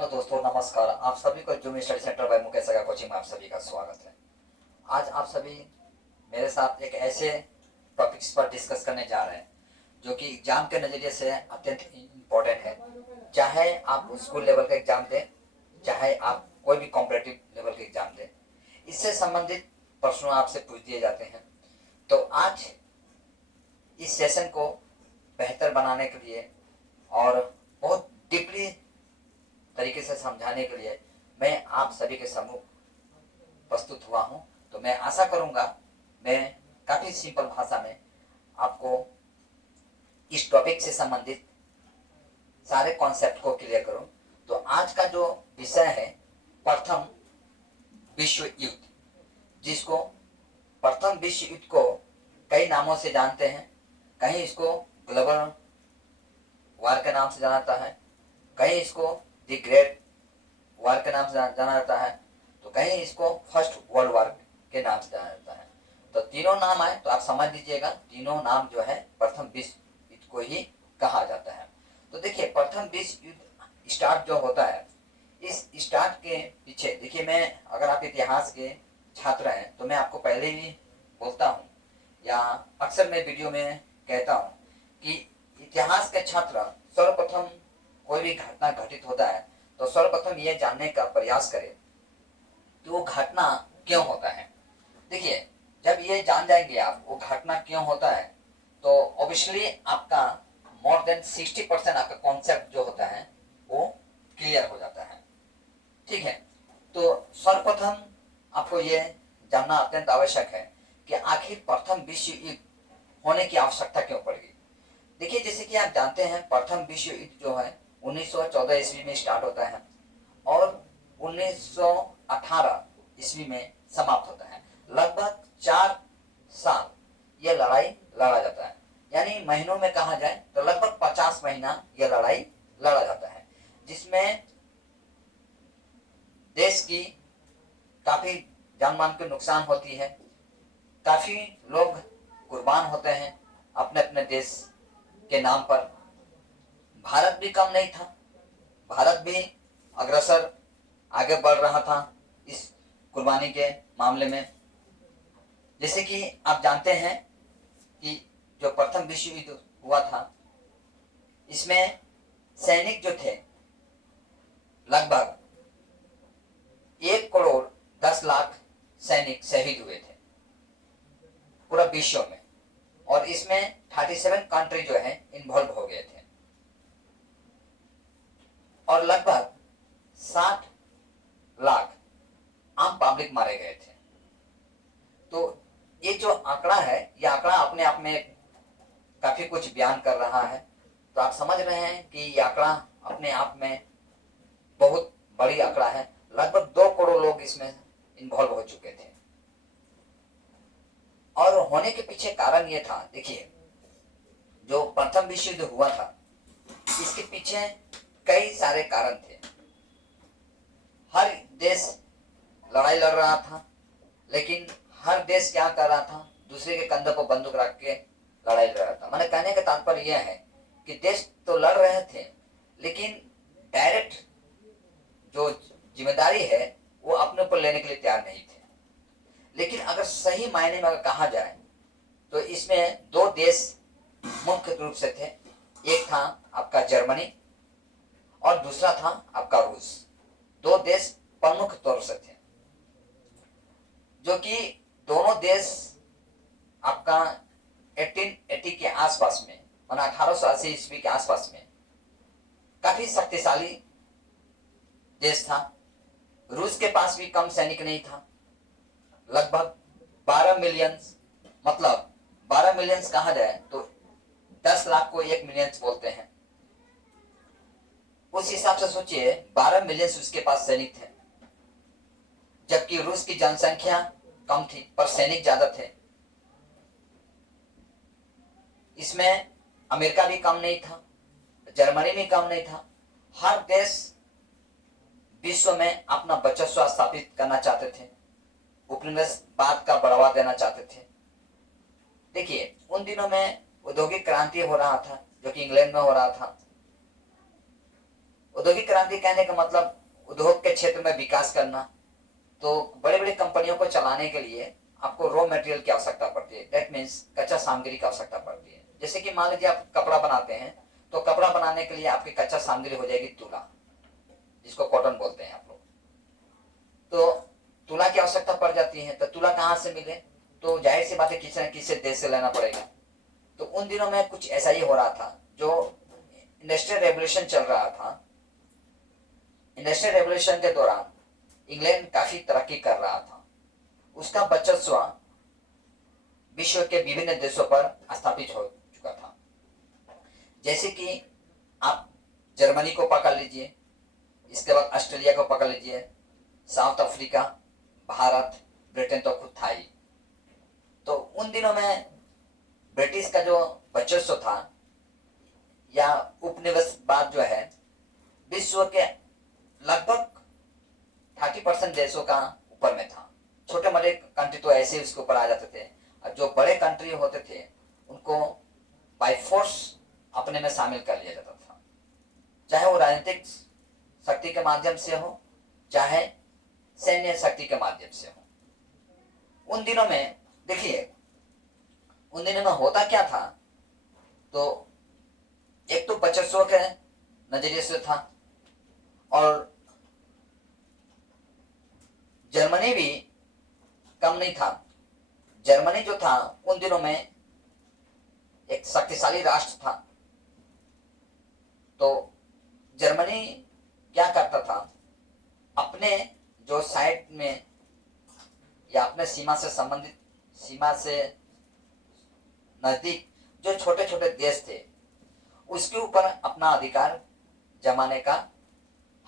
Hello दोस्तों, नमस्कार। आप सभी को Zoom study centre by Mukesh Agarwal coaching में आप सभी का स्वागत है। आज आप सभी मेरे साथ एक ऐसे टॉपिक्स पर डिस्कस करने जा रहे हैं जो कि एग्जाम के नज़रिए से अत्यंत इम्पोर्टेंट है। चाहे आप स्कूल लेवल का एग्जाम दें, चाहे आप कोई भी कॉम्पिटिटिव लेवल का एग्जाम दें, इससे संबंधित प्रश्न आपसे पूछ दिए जाते हैं। तो आज इस सेशन को बेहतर बनाने के लिए और बहुत डीपली तरीके से समझाने के लिए मैं आप सभी के सम्मुख प्रस्तुत हुआ हूं। तो मैं आशा करूंगा मैं काफी सिंपल भाषा में आपको इस टॉपिक से संबंधित सारे कॉन्सेप्ट को क्लियर करूं। तो आज का जो विषय है प्रथम विश्व युद्ध, जिसको प्रथम विश्व युद्ध को कई नामों से जानते हैं। कहीं इसको ग्लोबल वार के नाम से जाना जाता है, कहीं इसको द ग्रेट वार के नाम से जाना जाता है, तो कहीं इसको फर्स्ट वर्ल्ड वार के नाम से जाना जाता है। तो तीनों नाम आए तो आप समझ लीजिएगा, तीनों नाम जो है प्रथम विश्व युद्ध को ही कहा जाता है। तो देखिए, प्रथम विश्व युद्ध स्टार्ट जो होता है, इस स्टार्ट के पीछे देखिए, मैं अगर आप इतिहास के छात्र हैं तो मैं आपको पहले ही बोलता हूँ या अक्सर मैं वीडियो में कहता हूँ कि इतिहास के छात्र सर्वप्रथम कोई भी घटना घटित होता है तो सर्वप्रथम यह जानने का प्रयास करें कि वो घटना क्यों होता है। देखिए, जब ये जान जाएंगे आप वो घटना क्यों होता है, तो ऑब्वियसली आपका मोर देन 60% आपका कॉन्सेप्ट जो होता है वो क्लियर हो जाता है। ठीक है, तो सर्वप्रथम आपको ये जानना अत्यंत आवश्यक है कि आखिर प्रथम विश्व युद्ध होने की आवश्यकता क्यों पड़ेगी। देखिए, जैसे कि आप जानते हैं प्रथम विश्व युद्ध जो है 1914 ईस्वी में स्टार्ट होता है और 1918 ईस्वी में समाप्त होता है। लगभग 4 साल यह लड़ाई लड़ा जाता है, यानी महीनों में कहा जाए तो लगभग 50 महीना यह लड़ाई लड़ा जाता है, जिसमें देश की काफी जान मान की नुकसान होती है, काफी लोग कुर्बान होते हैं अपने अपने देश के नाम पर। भारत भी कम नहीं था, भारत भी अग्रसर आगे बढ़ रहा था इस कुर्बानी के मामले में। जैसे कि आप जानते हैं कि जो प्रथम विश्व युद्ध हुआ था, इसमें सैनिक जो थे लगभग 1,10,00,000 सैनिक शहीद हुए थे पूरा विश्व में, और इसमें 37 कंट्री जो है इन्वॉल्व हो गए थे और लगभग 60 लाख आम पब्लिक मारे गए थे। तो ये जो आंकड़ा है, ये आंकड़ा अपने आप में काफी कुछ बयान कर रहा है। तो आप समझ रहे हैं कि ये आंकड़ा अपने आप में बहुत बड़ी आंकड़ा है। लगभग 2 करोड़ लोग इसमें इन्वॉल्व हो चुके थे और होने के पीछे कारण ये था। देखिए, जो प्रथम विश्व युद्ध हुआ था इसके पीछे कई सारे कारण थे। हर देश लड़ाई लड़ रहा था, लेकिन हर देश क्या कर रहा था, दूसरे के कंधे पर बंदूक रख के लड़ाई लड़ रहा था। मैंने कहने का तात्पर्य यह है कि देश तो लड़ रहे थे, लेकिन डायरेक्ट जो जिम्मेदारी है वो अपने ऊपर लेने के लिए तैयार नहीं थे। लेकिन अगर सही मायने में अगर कहा जाए तो इसमें 2 देश मुख्य रूप से थे। एक था आपका जर्मनी और दूसरा था आपका रूस। 2 देश प्रमुख तौर से थे, जो कि दोनों देश आपका 1880 के आसपास में, 1880 ईस्वी के आसपास में काफी शक्तिशाली देश था। रूस के पास भी कम सैनिक नहीं था, लगभग 12 मिलियन, मतलब 12 मिलियन कहा जाए तो 10 लाख को 1 मिलियन बोलते हैं। उस हिसाब से सोचिए 12 मिलियन उसके पास सैनिक थे, जबकि रूस की जनसंख्या कम थी पर सैनिक ज्यादा थे। इसमें अमेरिका भी कम नहीं था, जर्मनी भी कम नहीं था। हर देश विश्व में अपना वर्चस्व स्थापित करना चाहते थे, उपनिवेशवाद का बढ़ावा देना चाहते थे। देखिए, उन दिनों में औद्योगिक क्रांति हो रहा था जो कि इंग्लैंड में हो रहा था। औद्योगिक क्रांति कहने का मतलब उद्योग के क्षेत्र में विकास करना। तो बड़े बड़े कंपनियों को चलाने के लिए आपको रॉ मटेरियल की आवश्यकता पड़ती है, दैट मीन्स कच्चा सामग्री की आवश्यकता पड़ती है। जैसे कि मान लीजिए आप कपड़ा बनाते हैं, तो कपड़ा बनाने के लिए आपकी कच्चा सामग्री हो जाएगी तुला, जिसको कॉटन बोलते हैं आप लोग। तो तुला की आवश्यकता पड़ जाती है, तो तुला कहाँ से मिले? तो जाहिर सी बात है किसी न किसी देश से लेना पड़ेगा। तो उन दिनों में कुछ ऐसा ही हो रहा था, जो इंडस्ट्रियल रेवोल्यूशन चल रहा था। इंडस्ट्रियल रेवोल्यूशन के दौरान इंग्लैंड काफी तरक्की कर रहा था, उसका वर्चस्व विश्व के विभिन्न देशों पर स्थापित हो चुका था। जैसे कि आप जर्मनी को पकड़ लीजिए, इसके बाद ऑस्ट्रेलिया को पकड़ लीजिए, साउथ अफ्रीका, भारत, ब्रिटेन तो खुद था ही। तो उन दिनों में ब्रिटिश का जो वर्चस्व था या उपनिवेशवाद जो है, विश्व के लगभग 30% देशों का ऊपर में था। छोटे मोटे कंट्री तो ऐसे ही उसके ऊपर आ जाते थे, और जो बड़े कंट्री होते थे उनको बाय फोर्स अपने में शामिल कर लिया जाता था, चाहे वो राजनीतिक शक्ति के माध्यम से हो, चाहे सैन्य शक्ति के माध्यम से हो। उन दिनों में देखिए, उन दिनों में होता क्या था, तो एक तो वर्चस्व के नजरिए से था, और जर्मनी भी कम नहीं था। जर्मनी जो था उन दिनों में एक शक्तिशाली राष्ट्र था। तो जर्मनी क्या करता था, अपने जो साइड में या अपने सीमा से संबंधित, सीमा से नजदीक जो छोटे छोटे देश थे, उसके ऊपर अपना अधिकार जमाने का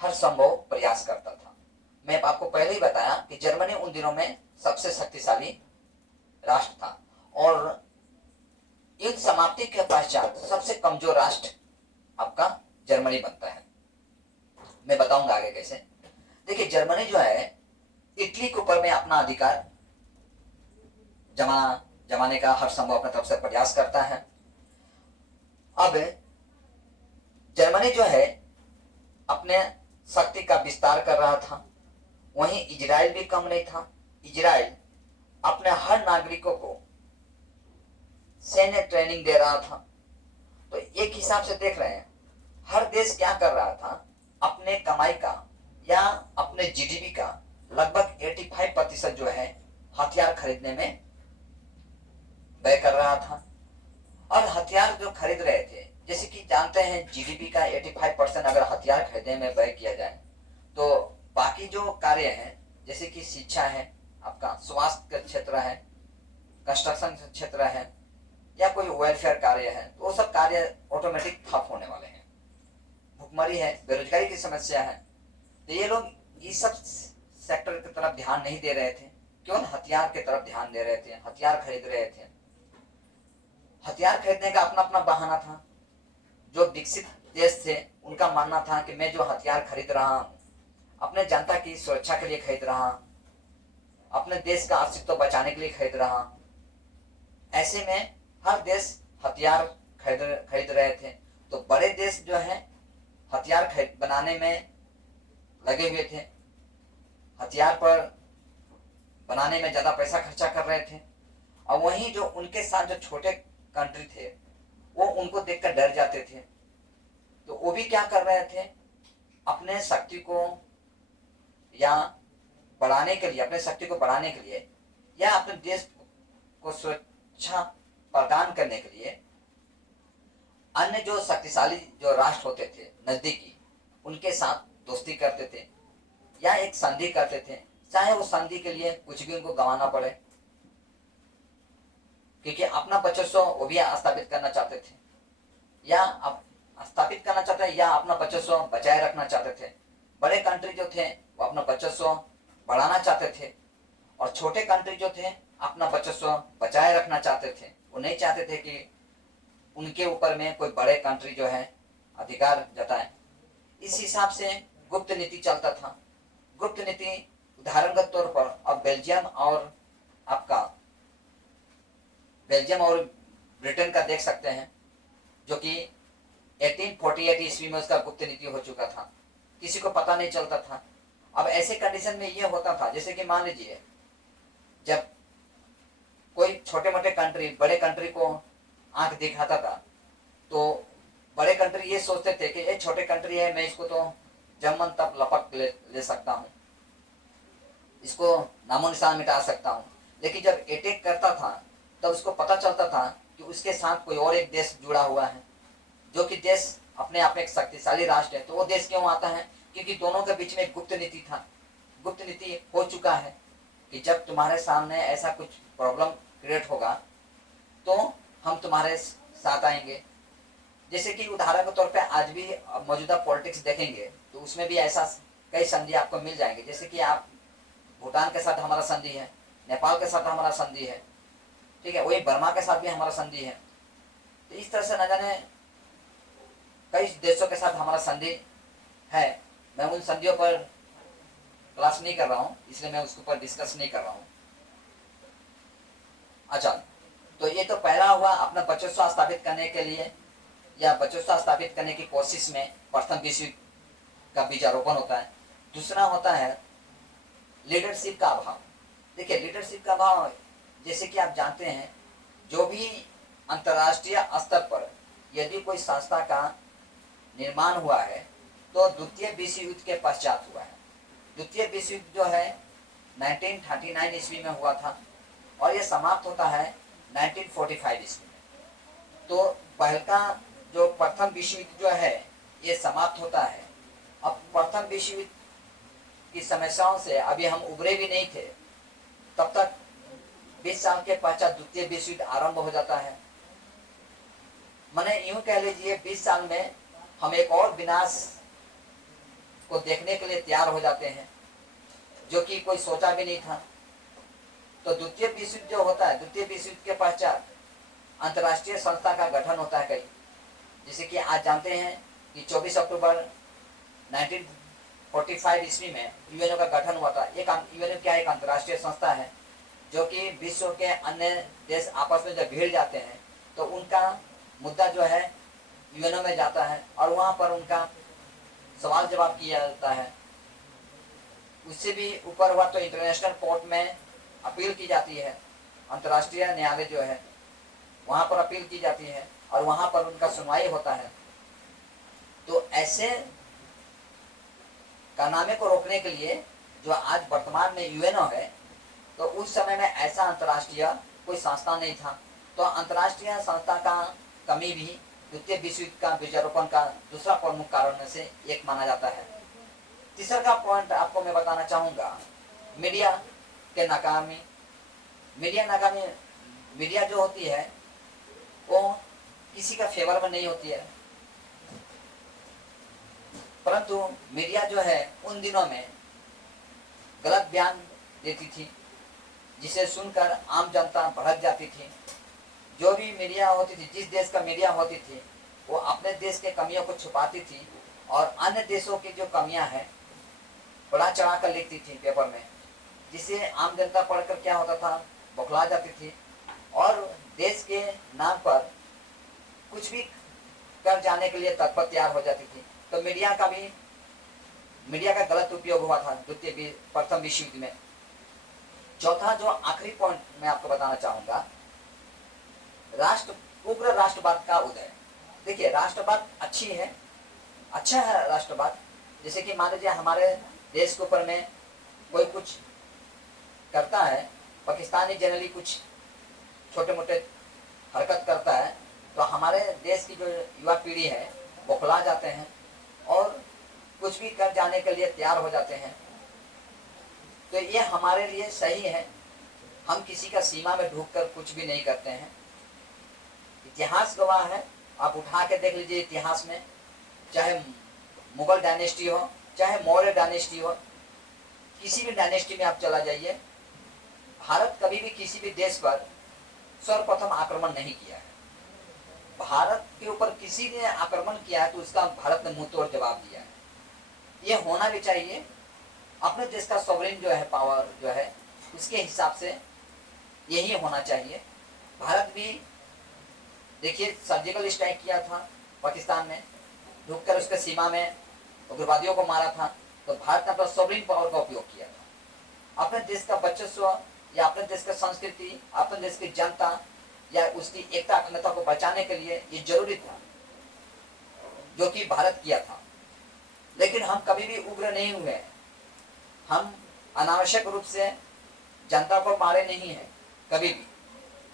हर संभव प्रयास करता था। मैं आपको पहले ही बताया कि जर्मनी उन दिनों में सबसे शक्तिशाली राष्ट्र था, और युद्ध समाप्ति के पश्चात सबसे कमजोर राष्ट्र आपका जर्मनी बनता है। मैं बताऊंगा आगे कैसे। देखिए, जर्मनी जो है इटली के ऊपर में अपना अधिकार जमाने का हर संभव अपने तरफ से प्रयास करता है। अब जर्मनी जो है अपने शक्ति का विस्तार कर रहा था, वहीं इजराइल भी कम नहीं था। इजराइल अपने हर नागरिकों को सैन्य ट्रेनिंग दे रहा था। तो एक हिसाब से देख रहे हैं, हर देश क्या कर रहा था, अपने कमाई का या अपने जीडीपी का लगभग 85% जो है हथियार खरीदने में व्यय कर रहा था। और हथियार जो खरीद रहे थे, जैसे कि जानते हैं जीडीपी का 85% अगर हथियार खरीदने में व्यय किया जाए, तो बाकी जो कार्य हैं, जैसे कि शिक्षा है, आपका स्वास्थ्य का क्षेत्र है, कंस्ट्रक्शन क्षेत्र है, या कोई वेलफेयर कार्य है, तो वो सब कार्य ऑटोमेटिक ठप होने वाले हैं। भुखमरी है, बेरोजगारी की समस्या है, तो ये लोग इस सब सेक्टर की तरफ ध्यान नहीं दे रहे थे, केवल हथियार की तरफ ध्यान दे रहे थे, हथियार खरीद रहे थे। हथियार खरीदने का अपना अपना बहाना था। जो विकसित देश थे उनका मानना था कि मैं जो हथियार खरीद रहा हूं, अपने जनता की सुरक्षा के लिए खरीद रहा हूं, अपने देश का अस्तित्व बचाने के लिए खरीद रहा हूं। ऐसे में हर देश हथियार खरीद रहे थे। तो बड़े देश जो है हथियार बनाने में लगे हुए थे, हथियार पर बनाने में ज्यादा पैसा खर्चा कर रहे थे। और वहीं जो उनके साथ जो छोटे कंट्री थे, वो उनको देखकर डर जाते थे। तो वो भी क्या कर रहे थे, अपने शक्ति को या बढ़ाने के लिए, अपने शक्ति को बढ़ाने के लिए या अपने देश को सुरक्षा प्रदान करने के लिए अन्य जो शक्तिशाली जो राष्ट्र होते थे नजदीकी, उनके साथ दोस्ती करते थे या एक संधि करते थे, चाहे उस संधि के लिए कुछ भी उनको गंवाना पड़े, क्योंकि अपना वर्चस्व वो भी स्थापित करना चाहते थे, या स्थापित करना चाहते हैं या अपना वर्चस्व बचाए रखना चाहते थे। बड़े कंट्री जो थे वो अपना वर्चस्व बढ़ाना चाहते थे, और छोटे कंट्री जो थे अपना वर्चस्व बचाए रखना चाहते थे। वो नहीं चाहते थे कि उनके ऊपर में कोई बड़े कंट्री जो है अधिकार जताए। इस हिसाब से गुप्त नीति चलता था। गुप्त नीति उदाहरण के तौर पर अब बेल्जियम और ब्रिटेन का देख सकते हैं, जो कि 1848 ईस्वी में उसका गुप्त नीति हो चुका था। किसी को पता नहीं चलता था। अब ऐसे कंडीशन में ये होता था, जैसे कि मान लीजिए जब कोई छोटे मोटे कंट्री बड़े कंट्री को आंख दिखाता था, तो बड़े कंट्री ये सोचते थे कि ये छोटे कंट्री है, मैं इसको तो जब मन तब लपक ले सकता हूँ, इसको नामो निशान मिटा सकता हूँ। लेकिन जब अटैक करता था तब उसको पता चलता था कि उसके साथ कोई और एक देश जुड़ा हुआ है, जो कि देश अपने आप में एक शक्तिशाली राष्ट्र है। तो वो देश क्यों आता है? क्योंकि दोनों के बीच में एक गुप्त नीति था, गुप्त नीति हो चुका है कि जब तुम्हारे सामने ऐसा कुछ प्रॉब्लम क्रिएट होगा तो हम तुम्हारे साथ आएंगे। जैसे कि उदाहरण के तौर पे आज भी मौजूदा पॉलिटिक्स देखेंगे तो उसमें भी ऐसा कई संधि आपको मिल जाएंगे। जैसे कि आप भूटान के साथ हमारा संधि है, नेपाल के साथ हमारा संधि है, ठीक है, वही बर्मा के साथ भी हमारा संधि है। तो इस तरह से न जाने कई देशों के साथ हमारा संधि है। मैं उन संधियों पर क्लास नहीं कर रहा हूँ, इसलिए मैं उसके ऊपर डिस्कस नहीं कर रहा हूँ। अच्छा, तो ये तो पहला हुआ अपना वर्चस्व स्थापित करने के लिए या वर्चस्व स्थापित करने की कोशिश में प्रथम विश्व का बीजारोपण होता है। दूसरा होता है लीडरशिप का अभाव। देखिए, लीडरशिप का अभाव, जैसे कि आप जानते हैं, जो भी अंतर्राष्ट्रीय स्तर पर यदि कोई संस्था का निर्माण हुआ है तो द्वितीय विश्व युद्ध के पश्चात हुआ है। द्वितीय विश्व युद्ध जो है 1939 ईस्वी में हुआ था और ये समाप्त होता है 1945 ईस्वी में। तो पहला जो प्रथम विश्व युद्ध जो है ये समाप्त होता है। अब प्रथम विश्व युद्ध की समस्याओं से अभी हम उभरे भी नहीं थे, तब तक 20 साल के पश्चात द्वितीय विश्व युद्ध आरंभ हो जाता है। मैंने यूं कह लीजिए 20 साल में हम एक और विनाश को देखने के लिए तैयार हो जाते हैं, जो कि कोई सोचा भी नहीं था। तो द्वितीय विश्व युद्ध जो होता है, द्वितीय विश्व युद्ध के पश्चात अंतर्राष्ट्रीय संस्था का गठन होता है कई। जैसे कि आज जानते हैं कि 24 अक्टूबर 1945 ईस्वी में यूएनओ का गठन हुआ था। एक यूएनओ क्या एक अंतर्राष्ट्रीय संस्था है जो कि विश्व के अन्य देश आपस में जब भिड़ जाते हैं तो उनका मुद्दा जो है यूएनओ में जाता है और वहाँ पर उनका सवाल जवाब किया जाता है। उससे भी ऊपर हुआ तो इंटरनेशनल कोर्ट में अपील की जाती है, अंतर्राष्ट्रीय न्यायालय जो है वहाँ पर अपील की जाती है और वहाँ पर उनका सुनवाई होता है। तो ऐसे कारनामे को रोकने के लिए जो आज वर्तमान में यूएनओ है, तो उस समय में ऐसा अंतर्राष्ट्रीय कोई संस्था नहीं था। तो अंतर्राष्ट्रीय संस्था का कमी भी द्वितीय विश्व युद्ध का बीजारोपण का दूसरा प्रमुख कारण में से एक माना जाता है। तीसरा का पॉइंट आपको मैं बताना चाहूँगा, मीडिया के नाकामी। मीडिया नाकामी, मीडिया जो होती है वो किसी का फेवर में नहीं होती है, परंतु मीडिया जो है उन दिनों में गलत बयान देती थी, जिसे सुनकर आम जनता भड़क जाती थी। जो भी मीडिया होती थी, जिस देश का मीडिया होती थी, वो अपने देश के कमियों को छुपाती थी और अन्य देशों की जो कमियां हैं बढ़ा चढ़ा कर लिखती थी पेपर में, जिससे आम जनता पढ़कर क्या होता था, बौखला जाती थी और देश के नाम पर कुछ भी कर जाने के लिए तत्पर तैयार हो जाती थी। तो मीडिया का गलत उपयोग हुआ था प्रथम विश्व युद्ध में। चौथा जो आखिरी पॉइंट मैं आपको बताना चाहूंगा, उग्र राष्ट्रवाद का उदय। देखिए, राष्ट्रवाद अच्छी है, अच्छा है राष्ट्रवाद। जैसे कि मान लीजिए हमारे देश के ऊपर में कोई कुछ करता है, पाकिस्तानी जनरली कुछ छोटे मोटे हरकत करता है, तो हमारे देश की जो युवा पीढ़ी है बौखला जाते हैं और कुछ भी कर जाने के लिए तैयार हो जाते हैं। तो ये हमारे लिए सही है, हम किसी का सीमा में ढूंढकर कुछ भी नहीं करते हैं। इतिहास गवाह है, आप उठा के देख लीजिए इतिहास में, चाहे मुगल डायनेस्टी हो, चाहे मौर्य डायनेस्टी हो, किसी भी डायनेस्टी में आप चला जाइए, भारत कभी भी किसी भी देश पर सर्वप्रथम आक्रमण नहीं किया है। भारत के ऊपर किसी ने आक्रमण किया है तो उसका भारत ने मुंह तोड़ जवाब दिया है। ये होना भी चाहिए। अपने देश का सॉवरेन जो है, पावर जो है, उसके हिसाब से यही होना चाहिए। भारत भी देखिए सर्जिकल स्ट्राइक किया था पाकिस्तान में, ढुककर उसके सीमा में उग्रवादियों को मारा था, तो भारत ने अपना सॉवरेन पावर का उपयोग किया था। अपने देश का वर्चस्व या अपने देश का संस्कृति, अपने देश की जनता या उसकी एकता अखंडता को बचाने के लिए ये जरूरी था, जो कि भारत किया था। लेकिन हम कभी भी उग्र नहीं हुए, हम अनावश्यक रूप से जनता को मारे नहीं है कभी भी।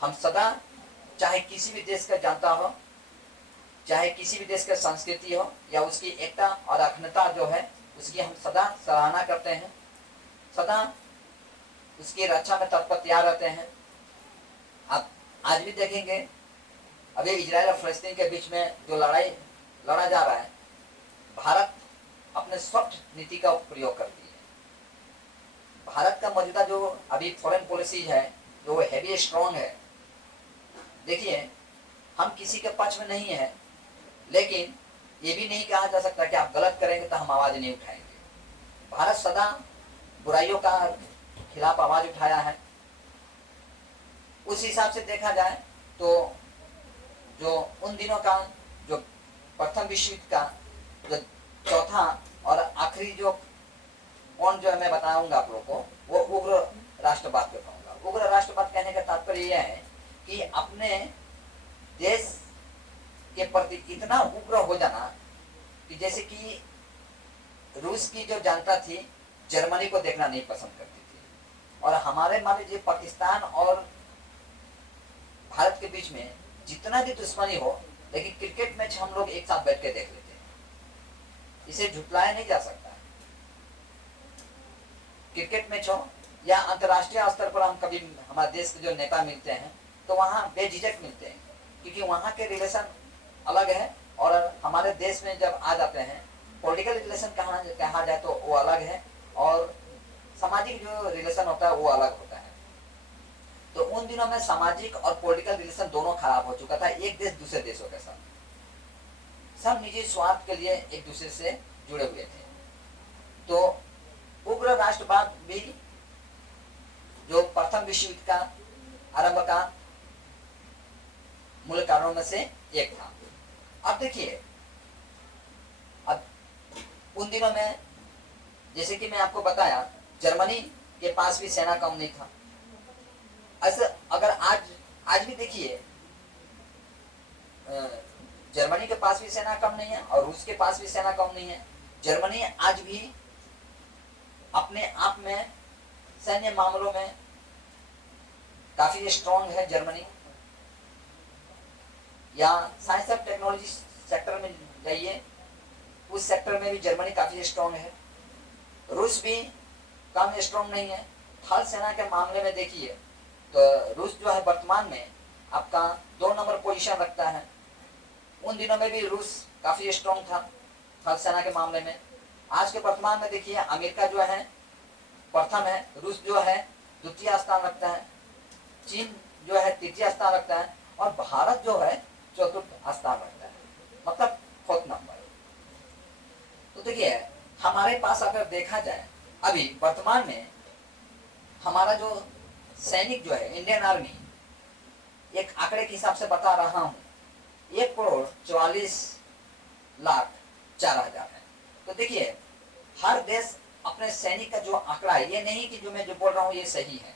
हम सदा, चाहे किसी भी देश का जनता हो, चाहे किसी भी देश का संस्कृति हो या उसकी एकता और अखंडता जो है उसकी हम सदा सराहना करते हैं, सदा उसकी रक्षा में तत्पर तैयार रहते हैं। आप आज भी देखेंगे, अभी इजराइल और फलस्तीन के बीच में जो लड़ाई लड़ा जा रहा है, भारत अपने सॉफ्ट नीति का प्रयोग करती है। भारत का मौजूदा जो अभी फॉरेन पॉलिसी है, जो हैवी स्ट्रॉन्ग है, देखिए हम किसी के पक्ष में नहीं है, लेकिन ये भी नहीं कहा जा सकता कि आप गलत करेंगे तो हम आवाज नहीं उठाएंगे। भारत सदा बुराइयों का खिलाफ आवाज उठाया है। उस हिसाब से देखा जाए तो जो उन दिनों का जो प्रथम विश्व युद्ध का जो चौथा और आखिरी जो पॉइंट जो है मैं बताऊंगा आप लोग को, वो उग्र राष्ट्रवाद पे कहूंगा। उग्र राष्ट्रवाद कहने का तात्पर्य यह है कि अपने देश के प्रति इतना उग्र हो जाना कि जैसे कि रूस की जो जनता थी जर्मनी को देखना नहीं पसंद करती थी, और हमारे मान लीजिए पाकिस्तान और भारत के बीच में जितना भी दुश्मनी हो, लेकिन क्रिकेट मैच हम लोग एक साथ बैठ के देख लेते हैं। इसे झुटलाया नहीं जा सकता। क्रिकेट मैच हो या अंतर्राष्ट्रीय स्तर पर हम कभी हमारे देश के जो नेता मिलते हैं तो वहां बेझिझक मिलते हैं, क्योंकि वहां के रिलेशन अलग है और हमारे देश में जब आ जाते हैं पॉलिटिकल रिलेशन कहा जाए तो वो अलग है, और सामाजिक जो रिलेशन होता है वो अलग होता है। तो उन दिनों में सामाजिक और पॉलिटिकल रिलेशन दोनों खराब हो चुका था एक देश दूसरे देशों के साथ। सब निजी स्वार्थ के लिए एक दूसरे से जुड़े हुए थे। तो उग्र राष्ट्रवाद भी जो प्रथम विश्व युद्ध का आरंभ का मूल कारणों में से एक था। अब देखिए, अब उन दिनों में जैसे कि मैं आपको बताया, जर्मनी के पास भी सेना कम नहीं था। ऐसे अगर आज भी देखिए, जर्मनी के पास भी सेना कम नहीं है और रूस के पास भी सेना कम नहीं है। जर्मनी आज भी अपने आप में सैन्य मामलों में काफी स्ट्रांग है जर्मनी, या साइंस और टेक्नोलॉजी सेक्टर में जाइए, उस सेक्टर में भी जर्मनी काफी स्ट्रांग है। रूस भी कम स्ट्रांग नहीं है। थल सेना के मामले में देखिए तो रूस जो है वर्तमान में आपका 2 नंबर पोजीशन रखता है। उन दिनों में भी रूस काफी स्ट्रांग था थल सेना के मामले में। आज के वर्तमान में देखिए अमेरिका जो है प्रथम है, रूस जो है द्वितीय स्थान रखता है, चीन जो है तृतीय स्थान रखता है, और भारत जो है चतुर्थ स्थान रखता है, मतलब 4th नंबर। तो देखिए हमारे पास अगर देखा जाए अभी वर्तमान में हमारा जो सैनिक जो है इंडियन आर्मी, एक आंकड़े के हिसाब से बता रहा हूं, 1,44,04,000 है। तो देखिए हर देश अपने सैनिक का जो आंकड़ा है, ये नहीं कि जो मैं जो बोल रहा हूँ ये सही है।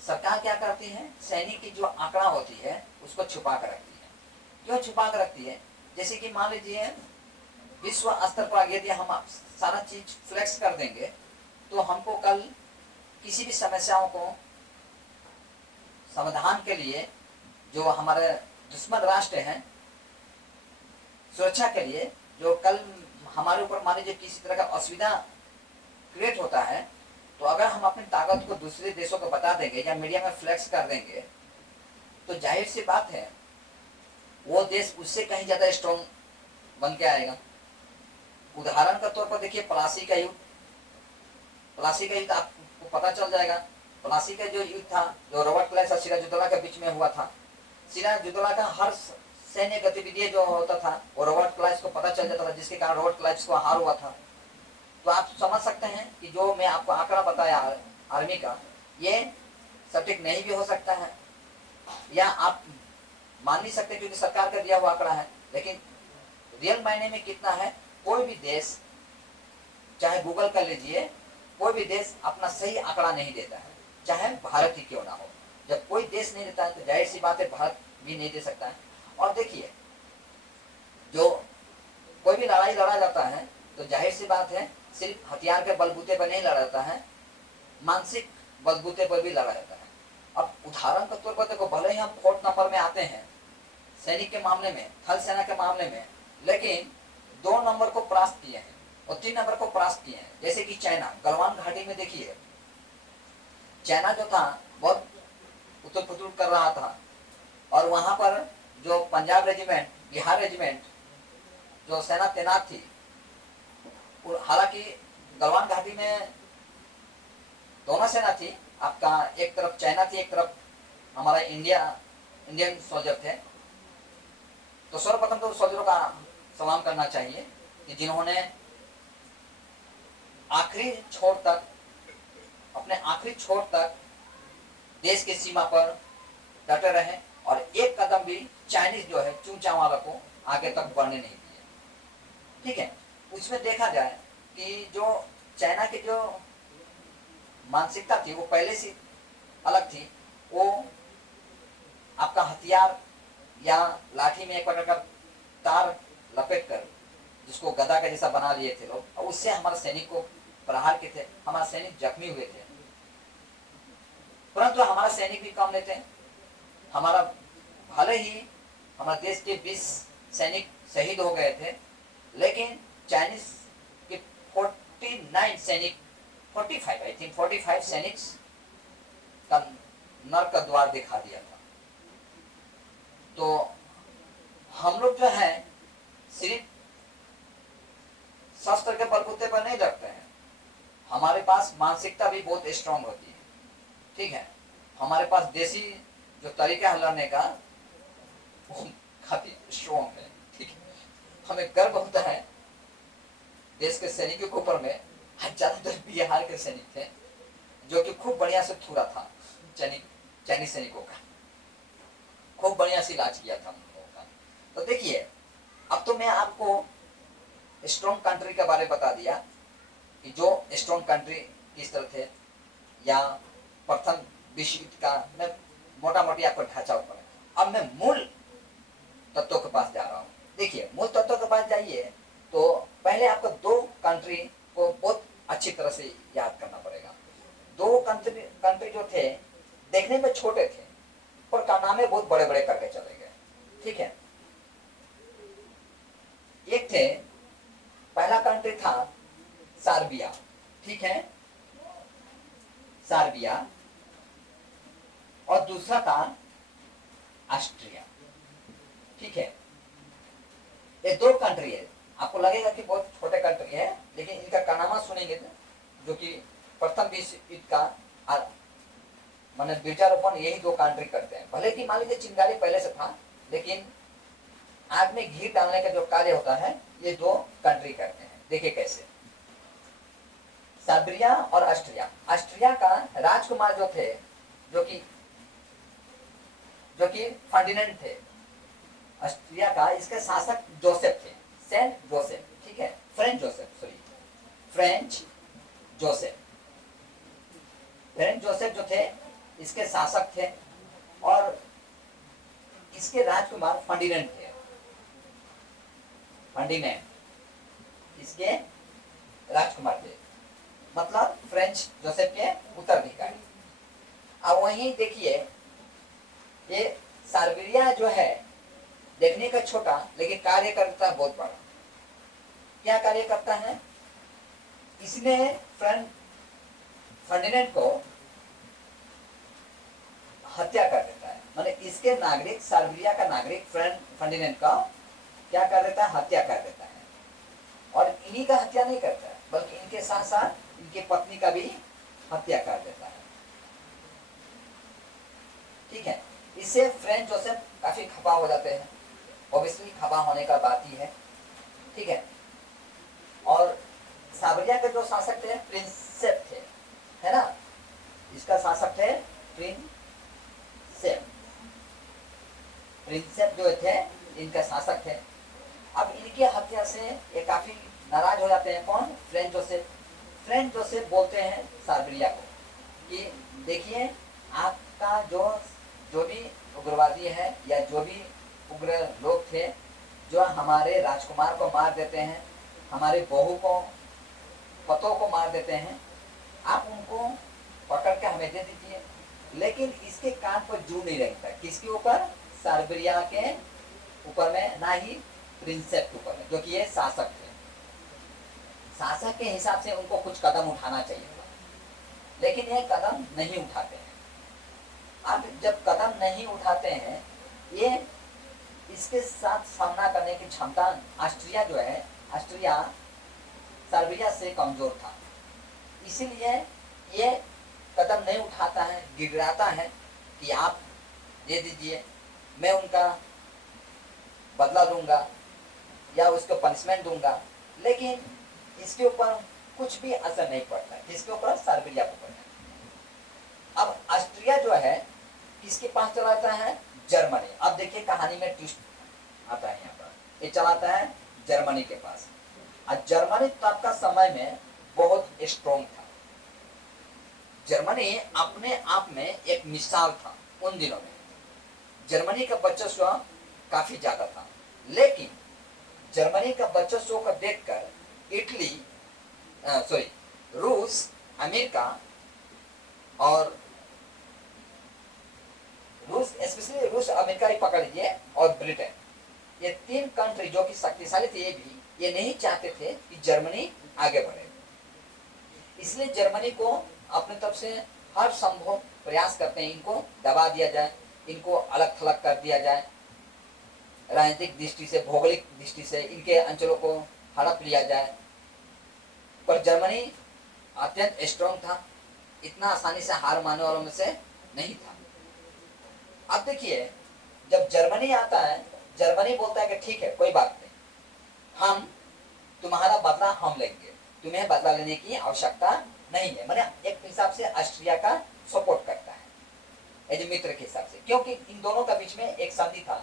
सरकार क्या करती है, सैनिक की जो आंकड़ा होती है उसको छुपा कर रखती है। क्यों छुपा कर रखती है? जैसे कि मान लीजिए विश्व स्तर पर यदि हम सारा चीज फ्लेक्स कर देंगे तो हमको कल किसी भी समस्याओं को समाधान के लिए जो हमारे दुश्मन राष्ट्र हैं, सुरक्षा के लिए जो कल हमारे ऊपर मान लीजिए किसी तरह का असुविधा क्रिएट होता है, तो अगर हम अपनी ताकत को दूसरे देशों को बता देंगे या मीडिया में फ्लेक्स कर देंगे तो जाहिर सी बात है वो देश उससे कहीं ज्यादा स्ट्रॉन्ग बन के आएगा। उदाहरण के तौर पर देखिए प्लासी का युद्ध, आपको पता चल जाएगा। प्लासी का जो युद्ध था, जो रॉबर्ट क्लाइव और सिराजुद्दौला के बीच में हुआ था, सिराजुद्दौला का हर सैन्य गतिविधि जो होता था वो रॉबर्ट क्लाइव को पता चल जाता था, जिसके कारण रॉबर्ट क्लाइव को हार हुआ था। तो आप समझ सकते हैं कि जो मैं आपको आंकड़ा बताया आर्मी का, ये सटीक नहीं भी हो सकता है, या आप मान नहीं सकते क्योंकि सरकार का दिया हुआ आंकड़ा है, लेकिन रियल मायने में कितना है कोई भी देश चाहे गूगल कर लीजिए, कोई भी देश अपना सही आंकड़ा नहीं देता है, चाहे भारत ही क्यों ना हो। जब कोई देश नहीं देता है तो जाहिर सी बात है भारत भी नहीं दे सकता है। और देखिए, जो कोई भी लड़ाई लड़ा जाता है तो जाहिर सी बात है सिर्फ हथियार के बलबूते पर नहीं लड़ा जाता है, मानसिक बलबूते पर भी लड़ा जाता है। अब उदाहरण के तौर पर देखो, भले ही हम 4 नंबर में आते हैं सैनिक के मामले में, थल सेना के मामले में, लेकिन 2 नंबर को परास्त किए हैं और 3 नंबर को परास्त किए हैं। जैसे कि चाइना, गलवान घाटी में देखिए, चाइना जो था बहुत उथल पुथल कर रहा था, और वहां पर जो पंजाब रेजिमेंट, बिहार रेजिमेंट, जो सेना तैनात थी, हालांकि गलवान घाटी में दोनों सेना थी, आपका एक तरफ चाइना थी, एक तरफ हमारा इंडियन सोल्जर थे। तो सर्वप्रथम तो सोल्जरों का सलाम करना चाहिए कि जिन्होंने आखिरी छोर तक, अपने आखिरी छोर तक देश की सीमा पर डटे रहे और एक कदम भी चाइनीज जो है चूचा वाला को आगे तक बढ़ने नहीं दिए। ठीक है, उसमें देखा जाए कि जो चाइना की जो मानसिकता थी वो पहले से अलग थी। वो आपका हथियार या लाठी में एक प्रकार का तार लपेट कर, जिसको गदा का जैसा बना लिए थे लोग, और उससे हमारे सैनिक को प्रहार किए थे, हमारे सैनिक जख्मी हुए थे। परंतु हमारा सैनिक भी कम नहीं थे। हमारा भले ही हमारे देश के 20 सैनिक शहीद हो गए थे, लेकिन चाइनीज के 49 सैनिक, 45 आई थिंक 45 सैनिक का नर का द्वार दिखा दिया था। तो हम लोग जो है सिर्फ शस्त्र के बलबूते पर नहीं लगते हैं, हमारे पास मानसिकता भी बहुत स्ट्रांग होती है। ठीक है, हमारे पास देसी जो तरीका है लड़ने का वो काफी स्ट्रांग है। ठीक है, हमें गर्व होता है देश के सैनिकों के ऊपर में। ज्यादातर बिहार के सैनिक थे जो कि खूब बढ़िया से थूरा था चाइनीज सैनिकों का, खूब बढ़िया से इलाज किया था हम लोगों का। तो देखिए, अब तो मैं आपको स्ट्रॉन्ग कंट्री के बारे में बता दिया कि जो स्ट्रॉन्ग कंट्री किस तरह थे, या प्रथम विश्व युद्ध का मैं मोटा मोटी आपको ढांचा ऊपर। अब मैं मूल तत्वों के पास जा रहा हूँ। देखिए, मूल तत्वों के पास जाइए तो पहले आपको 2 कंट्री को बहुत अच्छी तरह से याद करना पड़ेगा। 2 कंट्री जो थे देखने में छोटे थे और कारनामे बहुत बड़े बड़े करके चले गए। ठीक है, एक थे, पहला कंट्री था सर्बिया। ठीक है, सर्बिया, और दूसरा था ऑस्ट्रिया। ठीक है, ये 2 कंट्री है। आपको लगेगा कि बहुत छोटे कंट्री है, लेकिन इनका कारनामा सुनेंगे जो कि प्रथम विश्व युद्ध का माने बीजारोपण यही 2 कंट्री करते हैं। भले कि मान लीजिए चिंगारी पहले से था, लेकिन आग में घी डालने का जो कार्य होता है ये 2 कंट्री करते हैं। देखिए कैसे, सर्बिया और ऑस्ट्रिया। ऑस्ट्रिया का राजकुमार जो थे, जो कि फर्डिनेंड थे, ऑस्ट्रिया का, इसके शासक जोसेफ थे, सेंट जोसेफ। ठीक है, फ्रेंच जोसेफ जो थे इसके शासक थे, और इसके राजकुमार फर्डिनेंड थे। फर्डिनेंड इसके राजकुमार थे, मतलब फ्रेंच जोसेफ के उत्तराधिकारी। अब वहीं देखिए, ये सर्बिया जो है देखने का छोटा, लेकिन कार्य करता है बहुत बड़ा। क्या कार्य करता है? इसने फर्डिनेंड को हत्या कर देता है, माने इसके नागरिक, सर्बिया का नागरिक फर्डिनेंड का क्या कर देता है? हत्या कर देता है। और इन्हीं का हत्या नहीं करता है, बल्कि इनके साथ साथ इनके पत्नी का भी हत्या कर देता है। ठीक है, इससे फ्रेंच जोसेफ काफी खफा हो जाते हैं। ऑब्वियसली खफा होने का बात ही है। ठीक है, और सर्बिया के जो शासक थे प्रिंसेप थे, है ना, इसका शासक थे प्रिंसेप जो थे इनका शासक थे। अब इनकी हत्या से ये काफी नाराज हो जाते हैं। कौन? French Joseph. फ्रेंड जोसेफ बोलते हैं साइबेरिया को कि देखिए, आपका जो जो भी उग्रवादी है या जो भी उग्र लोग थे जो हमारे राजकुमार को मार देते हैं, हमारे बहू को, पतों को मार देते हैं, आप उनको पकड़ के हमें दे दीजिए। लेकिन इसके कान पर जू नहीं रहता। किसके ऊपर? साइबेरिया के ऊपर में, ना ही प्रिंसेप के ऊपर में, जो कि ये शासक थे। शासक के हिसाब से उनको कुछ कदम उठाना चाहिए था, लेकिन ये कदम नहीं उठाते हैं। अब जब कदम नहीं उठाते हैं, ये इसके साथ सामना करने की क्षमता, ऑस्ट्रिया जो है, ऑस्ट्रिया साइबेरिया से कमजोर था, इसीलिए ये कदम नहीं उठाता है, गिड़गिड़ाता है कि आप दे दीजिए, मैं उनका बदला दूंगा या उसको पनिशमेंट दूंगा। लेकिन इसके ऊपर कुछ भी असर नहीं पड़ता। किसके ऊपर? साइबेरिया के ऊपर। अब ऑस्ट्रिया जो है किसके पास चलाता है? जर्मनी। अब देखिए कहानी में ट्विस्ट आता है यहाँ पर। ये चलाता है जर्मनी के पास। और जर्मनी तब का समय में बहुत स्ट्रॉन्ग था। जर्मनी अपने आप में एक मिसाल था उन दिनों में। जर्मनी का वर्चस्व काफी ज्यादा था, लेकिन जर्मनी का वर्चस्व को देखकर इटली, रूस, अमेरिका और स्पेशली रूस, अमेरिका ही पकड़ लीजिए, और ब्रिटेन, ये तीन कंट्री जो कि शक्तिशाली थे, ये नहीं चाहते थे कि जर्मनी आगे बढ़े। इसलिए जर्मनी को अपने तरफ से हर संभव प्रयास करते हैं, इनको दबा दिया जाए, इनको अलग थलग कर दिया जाए, राजनीतिक दृष्टि से, भौगोलिक दृष्टि से इनके अंचलों को हड़प लिया जाए। पर जर्मनी अत्यंत स्ट्रॉन्ग था, इतना आसानी से हार मानने वालों में से नहीं था। अब देखिए, जब जर्मनी आता है, जर्मनी बोलता है कि ठीक है, कोई बात नहीं, हम तुम्हारा बदला हम लेंगे, तुम्हें बदला लेने की आवश्यकता नहीं है। मैंने एक हिसाब से ऑस्ट्रिया का सपोर्ट करता है यदि मित्र के हिसाब से, क्योंकि इन दोनों का बीच में एक संधि था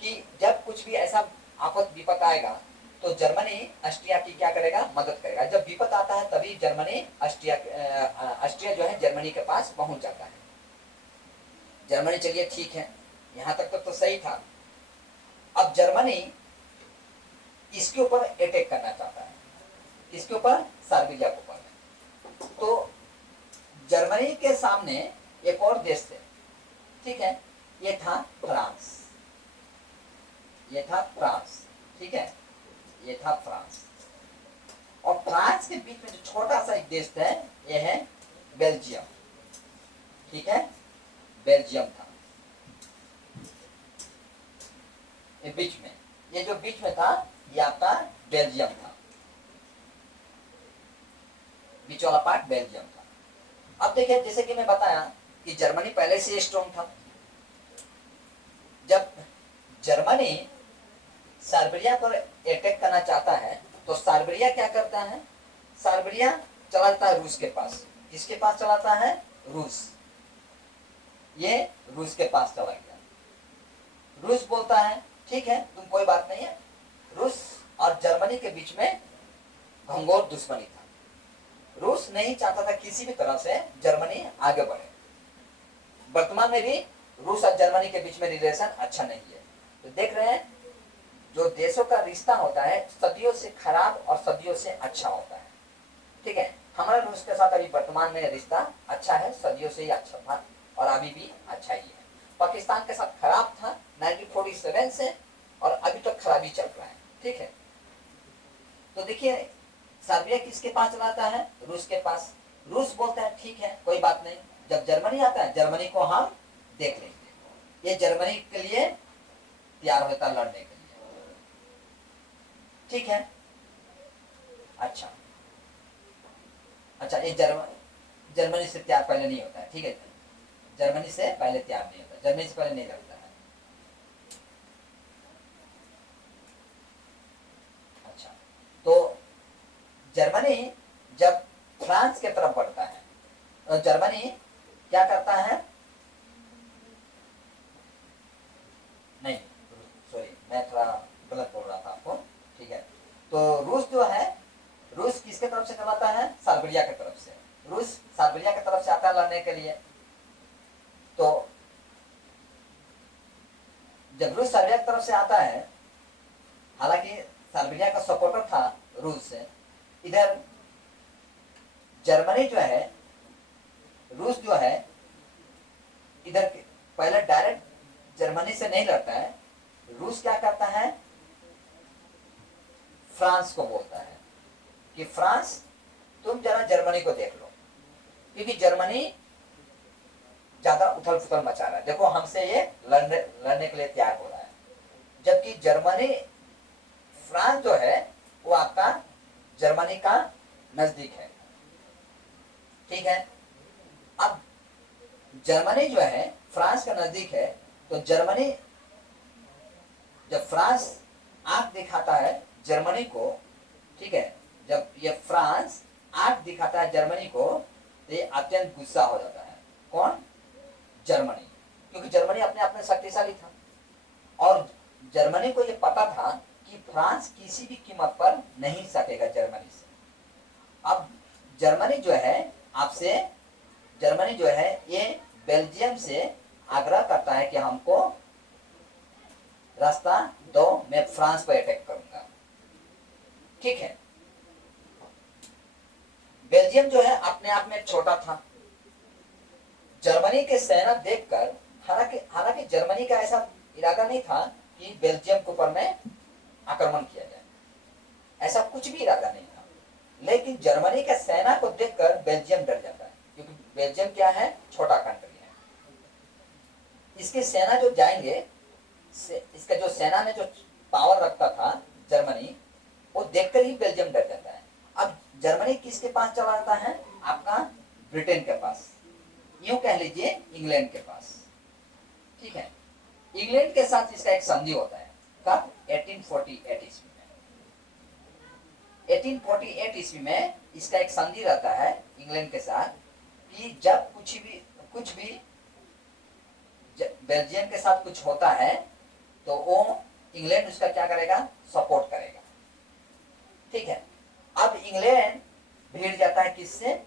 कि जब कुछ भी ऐसा आपद विपद आएगा तो जर्मनी ऑस्ट्रिया की क्या करेगा? मदद करेगा। जब विपद आता है तभी जर्मनी ऑस्ट्रिया जो है जर्मनी के पास पहुंच जाता है। जर्मनी, चलिए ठीक है, यहां तक तो सही था। अब जर्मनी इसके ऊपर अटैक करना चाहता है। किसके ऊपर? साइबेरिया के ऊपर। तो जर्मनी के सामने एक और देश थे, ठीक है, ये था फ्रांस। ये था फ्रांस, ठीक है, ये था फ्रांस। और फ्रांस के बीच में जो छोटा सा एक देश है, ये है बेल्जियम, ठीक है, बेल्जियम था ये बीच में। ये जो बीच में था, ये आपका बेल्जियम था, बीच वाला पार्ट बेल्जियम था। अब देखिए, जैसे कि मैं बताया कि जर्मनी पहले से स्ट्रॉन्ग था। जब जर्मनी साइबेरिया पर अटैक करना चाहता है तो साइबेरिया क्या करता है? साइबेरिया चलाता है रूस के पास। किसके पास चलाता है? रूस। ये रूस के पास चला गया। रूस बोलता है ठीक है, तुम, कोई बात नहीं है। रूस और जर्मनी के बीच में घंघोर दुश्मनी था। रूस नहीं चाहता था किसी भी तरह से जर्मनी आगे बढ़े। वर्तमान में भी रूस और जर्मनी के बीच में रिलेशन अच्छा नहीं है। तो देख रहे हैं, जो देशों का रिश्ता होता है सदियों से खराब और सदियों से अच्छा होता है, ठीक है। हमारा रूस के साथ अभी वर्तमान में रिश्ता अच्छा है, सदियों से ही अच्छा था और अभी भी अच्छा ही है। पाकिस्तान के साथ खराब था 1947 से और अभी तक खराबी चल रहा है, ठीक है। तो देखिए, साइबेरिया किसके पास चलाता है? रूस के पास। रूस बोलता है ठीक है, कोई बात नहीं, जब जर्मनी आता है जर्मनी को हम देख लेंगे। ये जर्मनी के लिए तैयार होता है लड़ने के लिए, ठीक है। अच्छा, ये जर्मनी से तैयार पहले नहीं होता है, ठीक है, जर्मनी से पहले तैयार नहीं होता, जर्मनी से पहले नहीं लगता है। अच्छा, तो जर्मनी जब फ्रांस के तरफ बढ़ता है तो जर्मनी क्या करता है? नहीं, सॉरी, मैं थोड़ा गलत बोल रहा था आपको, ठीक है। तो रूस जो है, रूस किसके तरफ से चलाता है? सर्बिया की तरफ से। रूस सर्बिया की तरफ से आता है लड़ने के लिए। तो जब रूस सर्बिया की तरफ से आता है, हालांकि सर्बिया का सपोर्टर था रूस से, इधर जर्मनी जो है, रूस जो है इधर पहले डायरेक्ट जर्मनी से नहीं लड़ता है। रूस क्या करता है, फ्रांस को बोलता है कि फ्रांस तुम जरा जर्मनी को देख लो, क्योंकि जर्मनी ज्यादा उथल पुथल मचा रहा है, देखो हमसे ये लड़ने के लिए तैयार हो रहा है। जबकि जर्मनी, फ्रांस जो है वो आपका जर्मनी का नजदीक है, ठीक है। अब जर्मनी जो है फ्रांस का नजदीक है, तो जर्मनी, जब फ्रांस आंख दिखाता है जर्मनी को, ठीक है, जब ये फ्रांस आंख दिखाता है जर्मनी को, तो ये अत्यंत गुस्सा हो जाता है। कौन? जर्मनी, क्योंकि जर्मनी अपने आप में शक्तिशाली था और जर्मनी को ये पता था कि फ्रांस किसी भी कीमत पर नहीं सकेगा जर्मनी से। अब जर्मनी जो है आपसे, जर्मनी जो है ये बेल्जियम से आग्रह करता है कि हमको रास्ता दो, मैं फ्रांस पर अटैक करूंगा, ठीक है। बेल्जियम जो है अपने आप में छोटा था। जर्मनी के सेना देखकर, हालांकि जर्मनी का ऐसा इरादा नहीं था कि बेल्जियम के ऊपर में आक्रमण किया जाए, ऐसा कुछ भी इरादा नहीं था। लेकिन जर्मनी के सेना को देखकर बेल्जियम डर जाता है, क्योंकि बेल्जियम क्या है, छोटा कंट्री है। इसके सेना जो जाएंगे, इसका जो सेना में जो पावर रखता था जर्मनी, वो देखकर ही बेल्जियम डर जाता है। अब जर्मनी किसके पास चला जाता है? आपका ब्रिटेन के पास, यूं कह लीजिए इंग्लैंड के पास, ठीक है। इंग्लैंड के साथ इसका एक संधि होता है, कब? 1848 ईस्वी में। 1848 ईस्वी में इसका एक संधि रहता है इंग्लैंड के साथ कि जब कुछ भी बेल्जियम के साथ कुछ होता है तो वो इंग्लैंड उसका क्या करेगा? सपोर्ट करेगा, ठीक है। अब इंग्लैंड भिड़ जाता है किससे?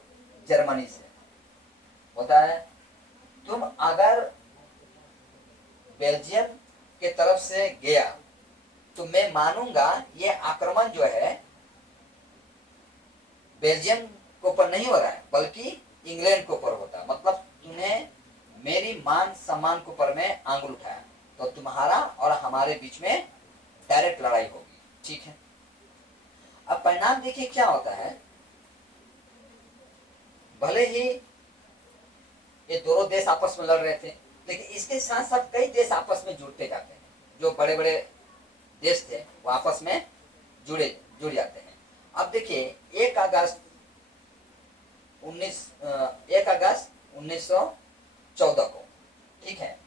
जर्मनी से। होता है तुम अगर बेल्जियम के तरफ से गया तो मैं मानूंगा ये आक्रमण जो है बेल्जियम के ऊपर नहीं हो रहा है, बल्कि इंग्लैंड के ऊपर होता है। मतलब तुम्हें मेरी मान सम्मान के ऊपर में आंगुल उठाया, तो तुम्हारा और हमारे बीच में डायरेक्ट लड़ाई होगी, ठीक है। अब परिणाम देखिए क्या होता है। भले ही ये दोनों देश आपस में लड़ रहे थे, लेकिन इसके साथ साथ कई देश आपस में जुड़ते जाते हैं। जो बड़े बड़े देश थे वो आपस में जुड़ जाते हैं। अब देखिए 1 अगस्त 1914 को, ठीक है,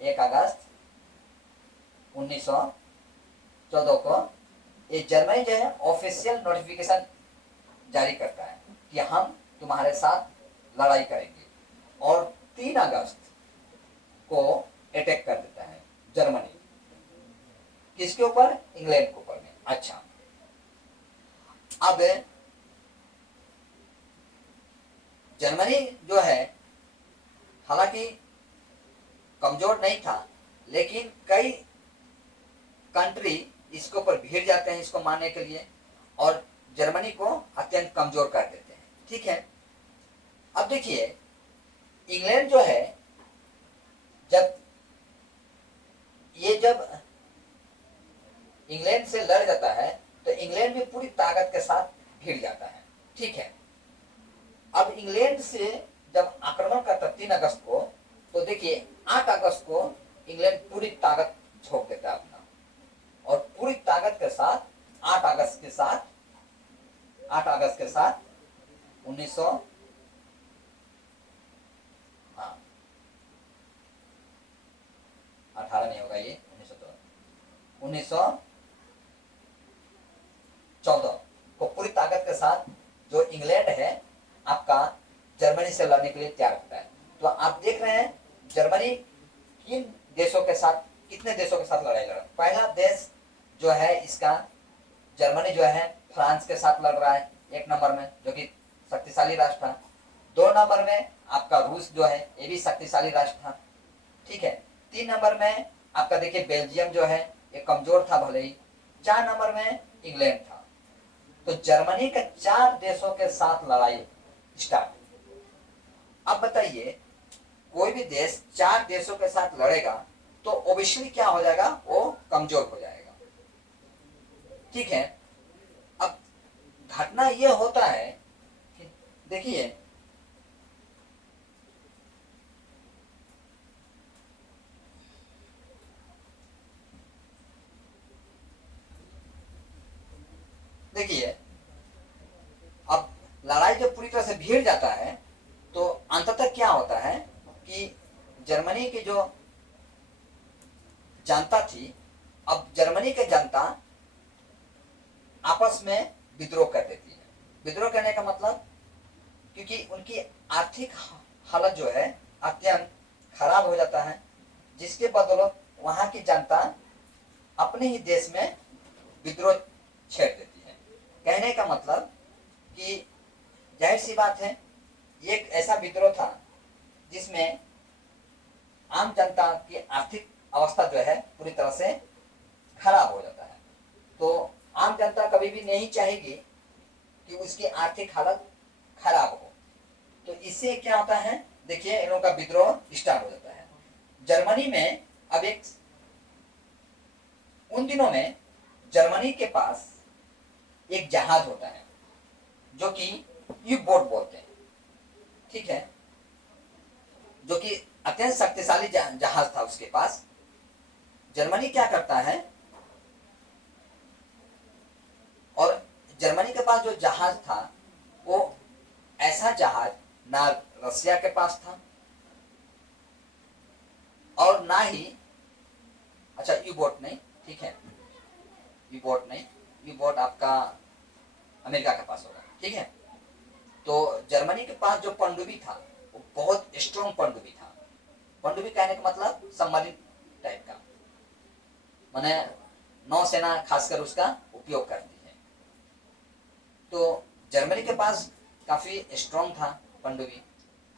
1 अगस्त 1914 को ये जर्मनी जो है ऑफिशियल नोटिफिकेशन जारी करता है कि हम तुम्हारे साथ लड़ाई करेंगे, और 3 अगस्त को अटैक कर देता है जर्मनी। किसके ऊपर? इंग्लैंड के ऊपर में। अच्छा, अब जर्मनी जो है हालांकि कमजोर नहीं था, लेकिन कई कंट्री इसके ऊपर भीड़ जाते हैं इसको मारने के लिए, और जर्मनी को अत्यंत कमजोर कर देते हैं, ठीक है। अब देखिए इंग्लैंड जो है, जब इंग्लैंड से लड़ जाता है तो इंग्लैंड भी पूरी ताकत के साथ भिड़ जाता है, ठीक है। अब इंग्लैंड से जब आक्रमण करता 3 अगस्त को, तो देखिए 8 अगस्त को इंग्लैंड पूरी ताकत झोंक देता है अपना, और पूरी ताकत के साथ 8 अगस्त के साथ 18 नहीं होगा, ये 1914 को पूरी ताकत के साथ जो इंग्लैंड है आपका जर्मनी से लड़ने के लिए तैयार होता है। तो आप देख रहे हैं जर्मनी कितने देशों के साथ लड़ाई लड़ा। पहला देश जो है इसका जर्मनी जो है फ्रांस के साथ लड़ रहा है 1 नंबर में, जो कि शक्तिशाली राष्ट्र था। 2 नंबर में आपका रूस जो है ये भी शक्तिशाली राष्ट्र था, ठीक है। 3 नंबर में आपका देखिए बेल्जियम जो है ये कमजोर था भले ही। 4 नंबर में इंग्लैंड था। तो जर्मनी के 4 देशों के साथ लड़ाई स्टार्ट। अब बताइए, कोई भी देश 4 देशों के साथ लड़ेगा तो ओबियसली क्या हो जाएगा, वो कमजोर हो जाएगा, ठीक है। अब घटना ये होता है कि देखिए अब लड़ाई जब पूरी तरह से भिड़ जाता है तो अंततः क्या होता है कि जर्मनी की जो जनता थी, अब जर्मनी की जनता आपस में विद्रोह कर देती है। विद्रोह करने का मतलब, क्योंकि उनकी आर्थिक हालत जो है अत्यंत खराब हो जाता है, जिसके बदौलत वहां की जनता अपने ही देश में विद्रोह छेड़ देती है। कहने का मतलब कि जाहिर सी बात है, एक ऐसा विद्रोह था जिसमें आम जनता की आर्थिक अवस्था जो है पूरी तरह से खराब हो जाता है। तो आम जनता कभी भी नहीं चाहेगी कि उसकी आर्थिक हालत खराब हो। तो इससे क्या होता है, देखिए इन लोगों का विद्रोह स्टार्ट हो जाता है। जर्मनी में अब उन दिनों में जर्मनी के पास एक जहाज होता है जो कि यू बोट बोलते हैं, ठीक है, जो कि अत्यंत शक्तिशाली जहाज था उसके पास। जर्मनी क्या करता है, और जर्मनी के पास जो जहाज था वो ऐसा जहाज ना रसिया के पास था और ना ही, अच्छा यू बोट नहीं, ठीक है, यू बोट नहीं, यू बोट आपका अमेरिका के पास होगा, ठीक है। तो जर्मनी के पास जो पनडुब्बी था वो बहुत स्ट्रॉन्ग पनडुब्बी था। पनडुब्बी कहने का मतलब सबमरीन टाइप का, माने नौसेना खासकर उसका उपयोग करती है। तो जर्मनी के पास काफी स्ट्रॉन्ग था पनडुब्बी।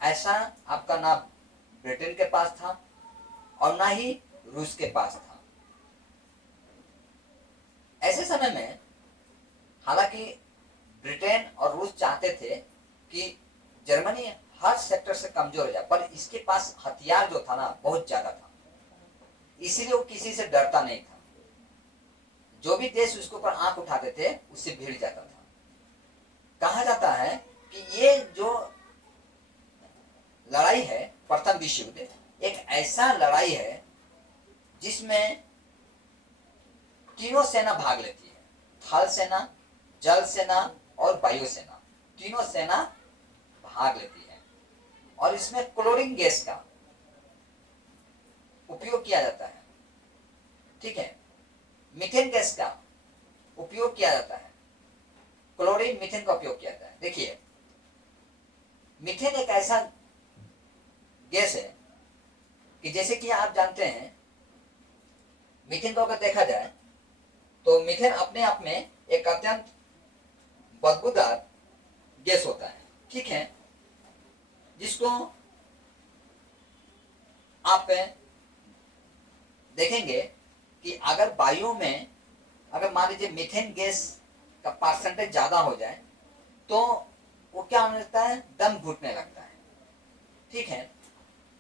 ऐसा आपका ना ब्रिटेन के पास था और ना ही रूस के पास था। ऐसे समय में हालांकि ब्रिटेन और रूस चाहते थे कि जर्मनी हर सेक्टर से कमजोर हो जाए, पर इसके पास हथियार जो था ना बहुत ज्यादा था, इसीलिए वो किसी से डरता नहीं था। जो भी देश उसके ऊपर आंख उठाते थे उससे भिड़ जाता था। कहा जाता है कि ये जो लड़ाई है प्रथम विश्व युद्ध, एक ऐसा लड़ाई है जिसमें तीनों सेना भाग लेती है, थल सेना, जल सेना और वायु सेना, तीनों सेना भाग लेती है। और इसमें क्लोरीन गैस का उपयोग किया जाता है, ठीक है, मीथेन गैस का उपयोग किया जाता है, क्लोरीन मीथेन का उपयोग किया जाता है। देखिए मीथेन एक ऐसा गैस है कि जैसे कि आप जानते हैं, मीथेन को अगर देखा जाए तो मीथेन अपने आप में एक अत्यंत बदबूदार गैस होता है, ठीक है, जिसको आप देखेंगे कि अगर वायु में अगर मान लीजिए मीथेन गैस का परसेंटेज ज्यादा हो जाए तो वो क्या होने लगता है, दम घुटने लगता है, ठीक है।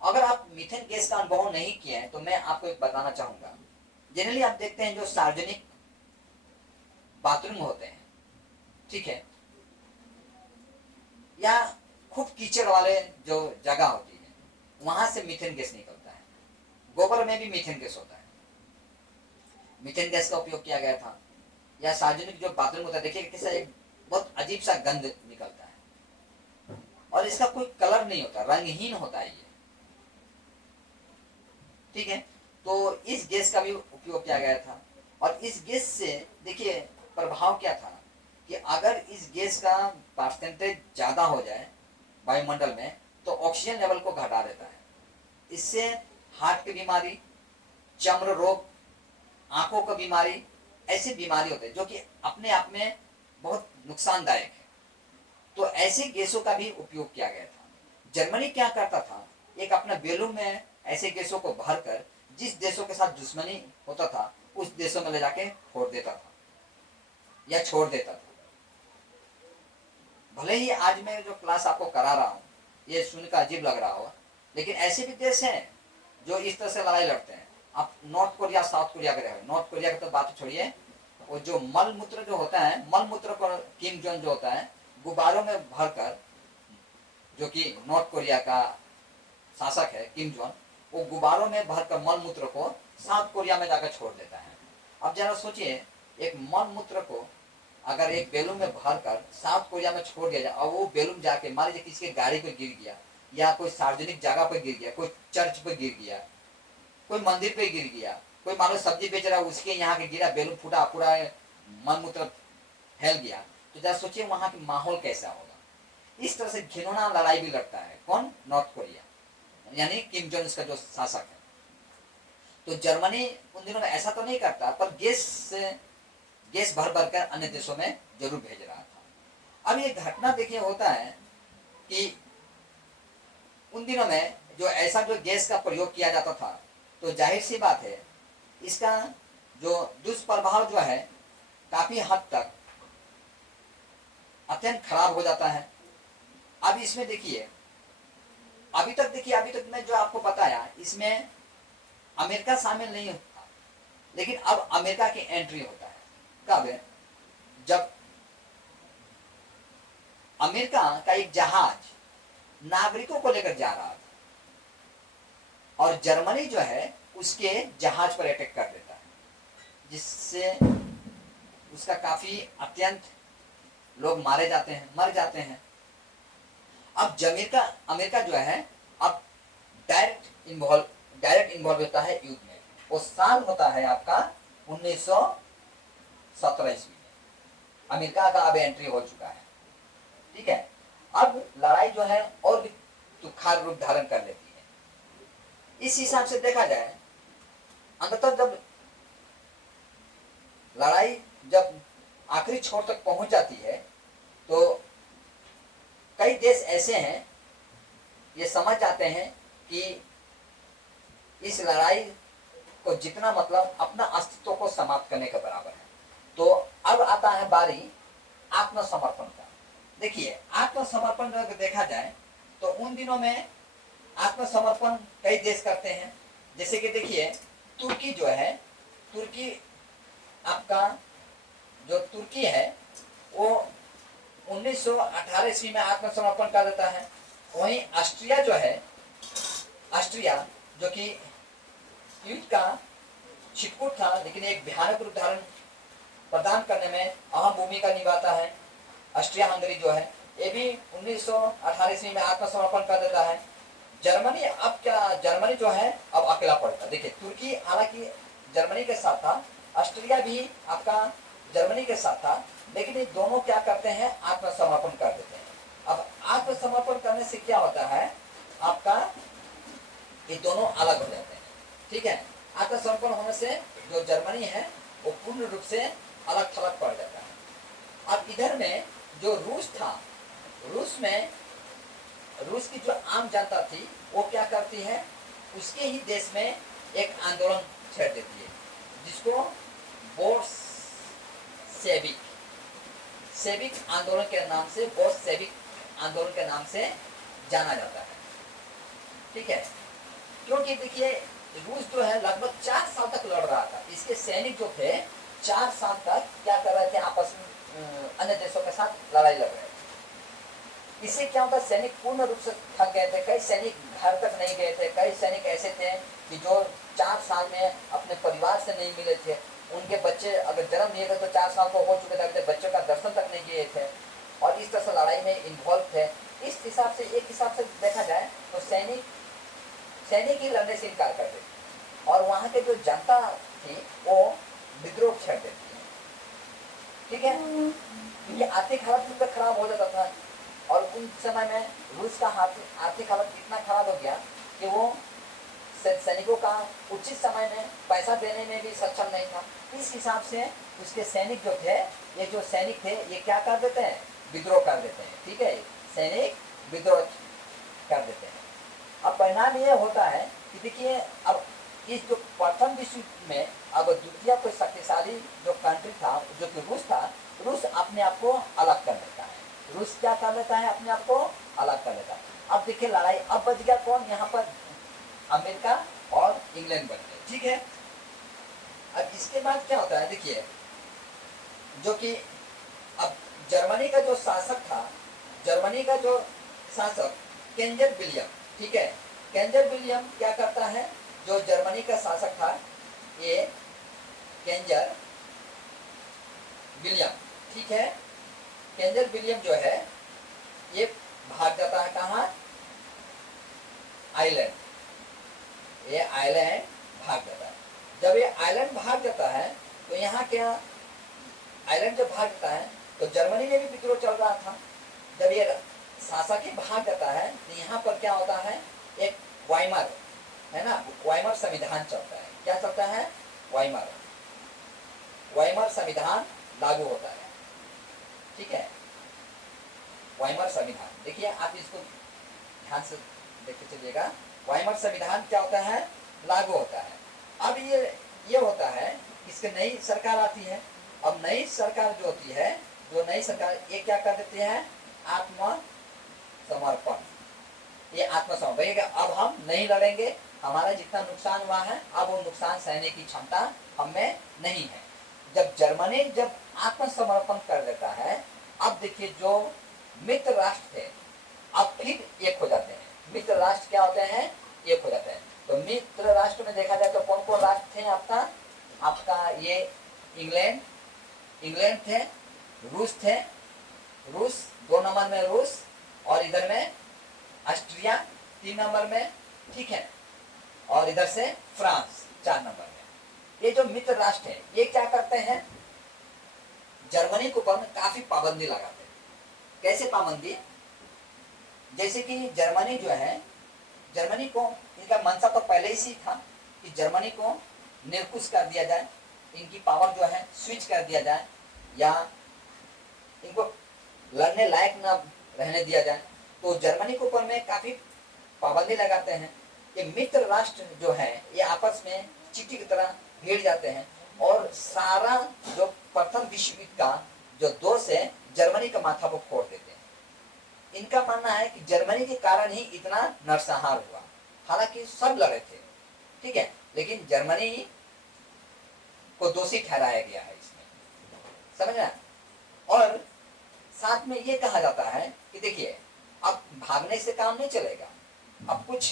अगर आप मीथेन गैस का अनुभव नहीं किए हैं तो मैं आपको एक बताना चाहूंगा। जनरली आप देखते हैं जो सार्वजनिक बाथरूम होते हैं, ठीक है, या खूब कीचड़ वाले जो जगह होती है वहां से मीथेन गैस निकलता है। गोबर में भी मीथेन गैस होता है, मीथेन गैस का उपयोग किया गया था। या सार्वजनिक जो बाथरूम होता है, देखिए कैसा एक बहुत अजीब सा गंध निकलता है और इसका कोई कलर नहीं होता, रंगहीन होता है ये, ठीक है। तो इस गैस का भी उपयोग किया गया था। और इस गैस से देखिए प्रभाव क्या था कि अगर इस गैस का परसेंटेज ज्यादा हो जाए वायुमंडल में तो ऑक्सीजन लेवल को घटा देता है। इससे हार्ट की बीमारी, चर्म रोग, आंखों की बीमारी ऐसी बीमारी होते हैं जो कि अपने आप में बहुत नुकसानदायक है। तो ऐसे गैसों का भी उपयोग किया गया था। जर्मनी क्या करता था, एक अपना बैलून में ऐसे गैसों को भरकर जिस देशों के साथ दुश्मनी होता था उस देशों में ले जाके फोड़ देता था या छोड़ देता था। भले ही आज मैं जो क्लास आपको करा रहा हूँ ये सुनकर अजीब लग रहा हो, लेकिन ऐसे भी देश हैं जो इस तरह से लड़ाई लड़ते हैं। आप नॉर्थ कोरिया साउथ कोरिया के रहे, नॉर्थ कोरिया की तो बात छोड़िए, वो जो मल मूत्र जो होता है, मल मूत्र पर किम जोंग जो होता है गुब्बारों में भरकर, जो कि नॉर्थ कोरिया का शासक है किम जोंग, वो गुब्बारों में भरकर मल मूत्र को साउथ कोरिया में जाकर छोड़ देता है। अब जरा सोचिए, एक मल मूत्र को अगर एक बैलून में भरकर साउथ कोरिया में छोड़ दिया जाए और वो बैलून जाके मान लीजिए किसी के गाड़ी पे गिर गया या कोई सार्वजनिक जगह पे गिर गया, कोई चर्च पे गिर गया, कोई मंदिर पे गिर गया, कोई मानो सब्जी बेच रहा है उसके यहाँ के गिरा, बैलून फूटा, पूरा मल मूत्र फैल गया, तो जरा सोचिए वहां की माहौल कैसा होगा। इस तरह से घिनौना लड़ाई भी लड़ता है कौन, नॉर्थ कोरिया, यानी किम जोंग उसका जो शासक है। तो जर्मनी उन दिनों में ऐसा तो नहीं करता, पर गैस भर भर कर अन्य देशों में जरूर भेज रहा था। अब ये घटना देखिए होता है कि उन दिनों में जो ऐसा जो गैस का प्रयोग किया जाता था, तो जाहिर सी बात है इसका जो दुष्प्रभाव जो है काफी हद तक अत्यंत खराब हो जाता है। अब इसमें देखिए, अभी तक मैं जो आपको बताया इसमें अमेरिका शामिल नहीं होता, लेकिन अब अमेरिका की एंट्री होता है। कब? जब अमेरिका का एक जहाज नागरिकों को लेकर जा रहा था और जर्मनी जो है उसके जहाज पर अटैक कर देता है, जिससे उसका काफी अत्यंत लोग मर जाते हैं। अब अमेरिका जो है अब डायरेक्ट इन्वॉल्व होता है युद्ध में। वो साल होता है आपका 1917 ईस्वी में अमेरिका का अब एंट्री हो चुका है। ठीक है, अब लड़ाई जो है और भी तुखार रूप धारण कर लेती है। इस हिसाब से देखा जाए, अंततः जब लड़ाई जब आखिरी छोर तक पहुंच जाती है तो कई देश ऐसे हैं ये समझ जाते हैं कि इस लड़ाई को जितना मतलब अपना अस्तित्व को समाप्त करने के बराबर है। तो अब आता है बारी आत्मसमर्पण का। देखिए, आत्मसमर्पण अगर देखा जाए तो उन दिनों में आत्मसमर्पण कई देश करते हैं। जैसे कि देखिए, तुर्की जो है, तुर्की आपका जो तुर्की है वो 1918 ईस्वी में आत्मसमर्पण कर देता है। वहीं ऑस्ट्रिया जो है, ऑस्ट्रिया जो कि युद्ध का छिटपुट था लेकिन एक भयानक रूप धारण प्रदान करने में अहम भूमिका निभाता है, ऑस्ट्रिया हंगरी जो है, ये भी 1918 ईस्वी में आत्मसमर्पण कर देता है। जर्मनी जो है अब अकेला पड़ता। देखिए, तुर्की हालांकि जर्मनी के साथ था, ऑस्ट्रिया भी आपका जर्मनी के साथ था, लेकिन ये दोनों क्या करते हैं, आत्मसमर्पण कर देते हैं। अब आत्मसमर्पण करने से क्या होता है, आपका ये दोनों अलग हो जाते हैं। ठीक है, आत्मसमर्पण होने से जो जर्मनी है वो पूर्ण रूप से अलग थलग पड़ जाता है। अब इधर में जो रूस था, रूस की जो आम जनता थी वो क्या करती है, उसके ही देश में एक आंदोलन छेड़ देती है जिसको बोल्शेविक आंदोलन के नाम से, बोल्शेविक आंदोलन के नाम से जाना जाता है। ठीक है, क्योंकि देखिए रूस जो है लगभग 4 साल तक लड़ रहा था। इसके सैनिक जो थे 4 साल तक क्या कर रहे थे, आपस में अन्य देशों के साथ लड़ाई लड़ रहे थे। इससे क्या होता, सैनिक पूर्ण रूप से थक गए थे, कई सैनिक घर तक नहीं गए थे, कई सैनिक ऐसे थे कि जो 4 साल में अपने परिवार से नहीं मिले थे, उनके बच्चे अगर जन्म लिए थे तो 4 साल को हो चुके थे, बच्चों का दर्शन तक नहीं किए थे और इस तरह से लड़ाई में इन्वॉल्व थे। इस हिसाब से, एक हिसाब से देखा जाए तो सैनिक ही लड़ने से इनकार कर देते और वहाँ के जो जनता थी वो विद्रोह छेड़ देती है। ठीक है, क्योंकि आर्थिक हालत उनका खराब हो जाता था और उन समय में रूस का आर्थिक हालत इतना खराब हो गया कि वो सैनिकों का उचित समय में पैसा देने में भी सक्षम नहीं था। इस हिसाब से उसके सैनिक जो थे, ये जो सैनिक थे, ये क्या कर देते हैं, विद्रोह कर देते हैं। ठीक है, सैनिक विद्रोह कर देते हैं। अब परिणाम ये होता है कि देखिए, अब इस जो प्रथम विश्व में अब द्वितीय कोई शक्तिशाली जो कंट्री था, जो कि रूस था, रूस अपने आप को अलग कर लेता है। रूस क्या कर लेता है, अपने आप को अलग कर लेता है। अब देखिए लड़ाई अब बच गया कौन, यहाँ पर अमेरिका और इंग्लैंड बन गए। ठीक है, अब इसके बाद क्या होता है, देखिए जो कि अब जर्मनी का जो शासक था, जर्मनी का जो शासक केंजर विलियम, ठीक है, केंजर विलियम क्या करता है, जो जर्मनी का शासक था, ये केंजर विलियम, ठीक है, केंजर विलियम जो है ये भाग जाता है कहाँ, आइलैंड, ये आइलैंड भाग जाता है। जब ये आइलैंड भाग जाता है तो यहाँ क्या, आइलैंड जब भाग जाता है तो जर्मनी में भी विद्रोह चल रहा था। जब ये शासक ही भाग जाता है तो यहाँ पर क्या होता है, एक वाइमर है ना, वाइमर संविधान चलता है। क्या चलता है, वाइमर, वाइमर संविधान लागू होता है। ठीक है, वाइमर संविधान, देखिए आप इसको ध्यान से देखते चलिएगा। वाइमर संविधान क्या होता है, लागू होता है। अब ये होता है, इसके नई सरकार आती है। अब नई सरकार जो होती है, जो नई सरकार, ये क्या कर देती है, आत्मसमर्पण, ये आत्मसमर्पण, अब हम नहीं लड़ेंगे, हमारा जितना नुकसान हुआ है अब वो नुकसान सहने की क्षमता हमें नहीं है। जब जर्मनी जब आत्मसमर्पण कर देता है, अब देखिए जो मित्र राष्ट्र थे अब फिर एक हो जाते हैं। मित्र राष्ट्र क्या होते हैं, एक हो जाते हैं। तो मित्र राष्ट्र में देखा जाए तो कौन कौन राष्ट्र थे, आपका ये इंग्लैंड थे, रूस थे, रूस 2 नंबर में, रूस, और इधर में ऑस्ट्रिया 3 नंबर में, ठीक है, और इधर से फ्रांस 4 नंबर में। ये जो मित्र राष्ट्र है ये क्या करते हैं, जर्मनी के ऊपर काफी पाबंदी लगाते हैं। कैसे पाबंदी, जैसे कि जर्मनी जो है, जर्मनी को, इनका मंशा तो पहले ही था कि जर्मनी को निरकुश कर दिया जाए, इनकी पावर जो है स्विच कर दिया जाए, या इनको लड़ने लायक ना रहने दिया जाए। तो जर्मनी के ऊपर में काफी पाबंदी लगाते हैं। ये मित्र राष्ट्र जो है ये आपस में चींटी की तरह भिड़ जाते हैं, और सारा जो प्रथम विश्व युद्ध का जो दोष है जर्मनी का माथा को फोड़ देते हैं। इनका मानना है कि जर्मनी के कारण ही इतना नरसंहार हुआ, हालांकि सब लड़े थे, ठीक है, लेकिन जर्मनी को दोषी ठहराया गया है इसमें, समझना। और साथ में ये कहा जाता है कि देखिए अब भागने से काम नहीं चलेगा, अब कुछ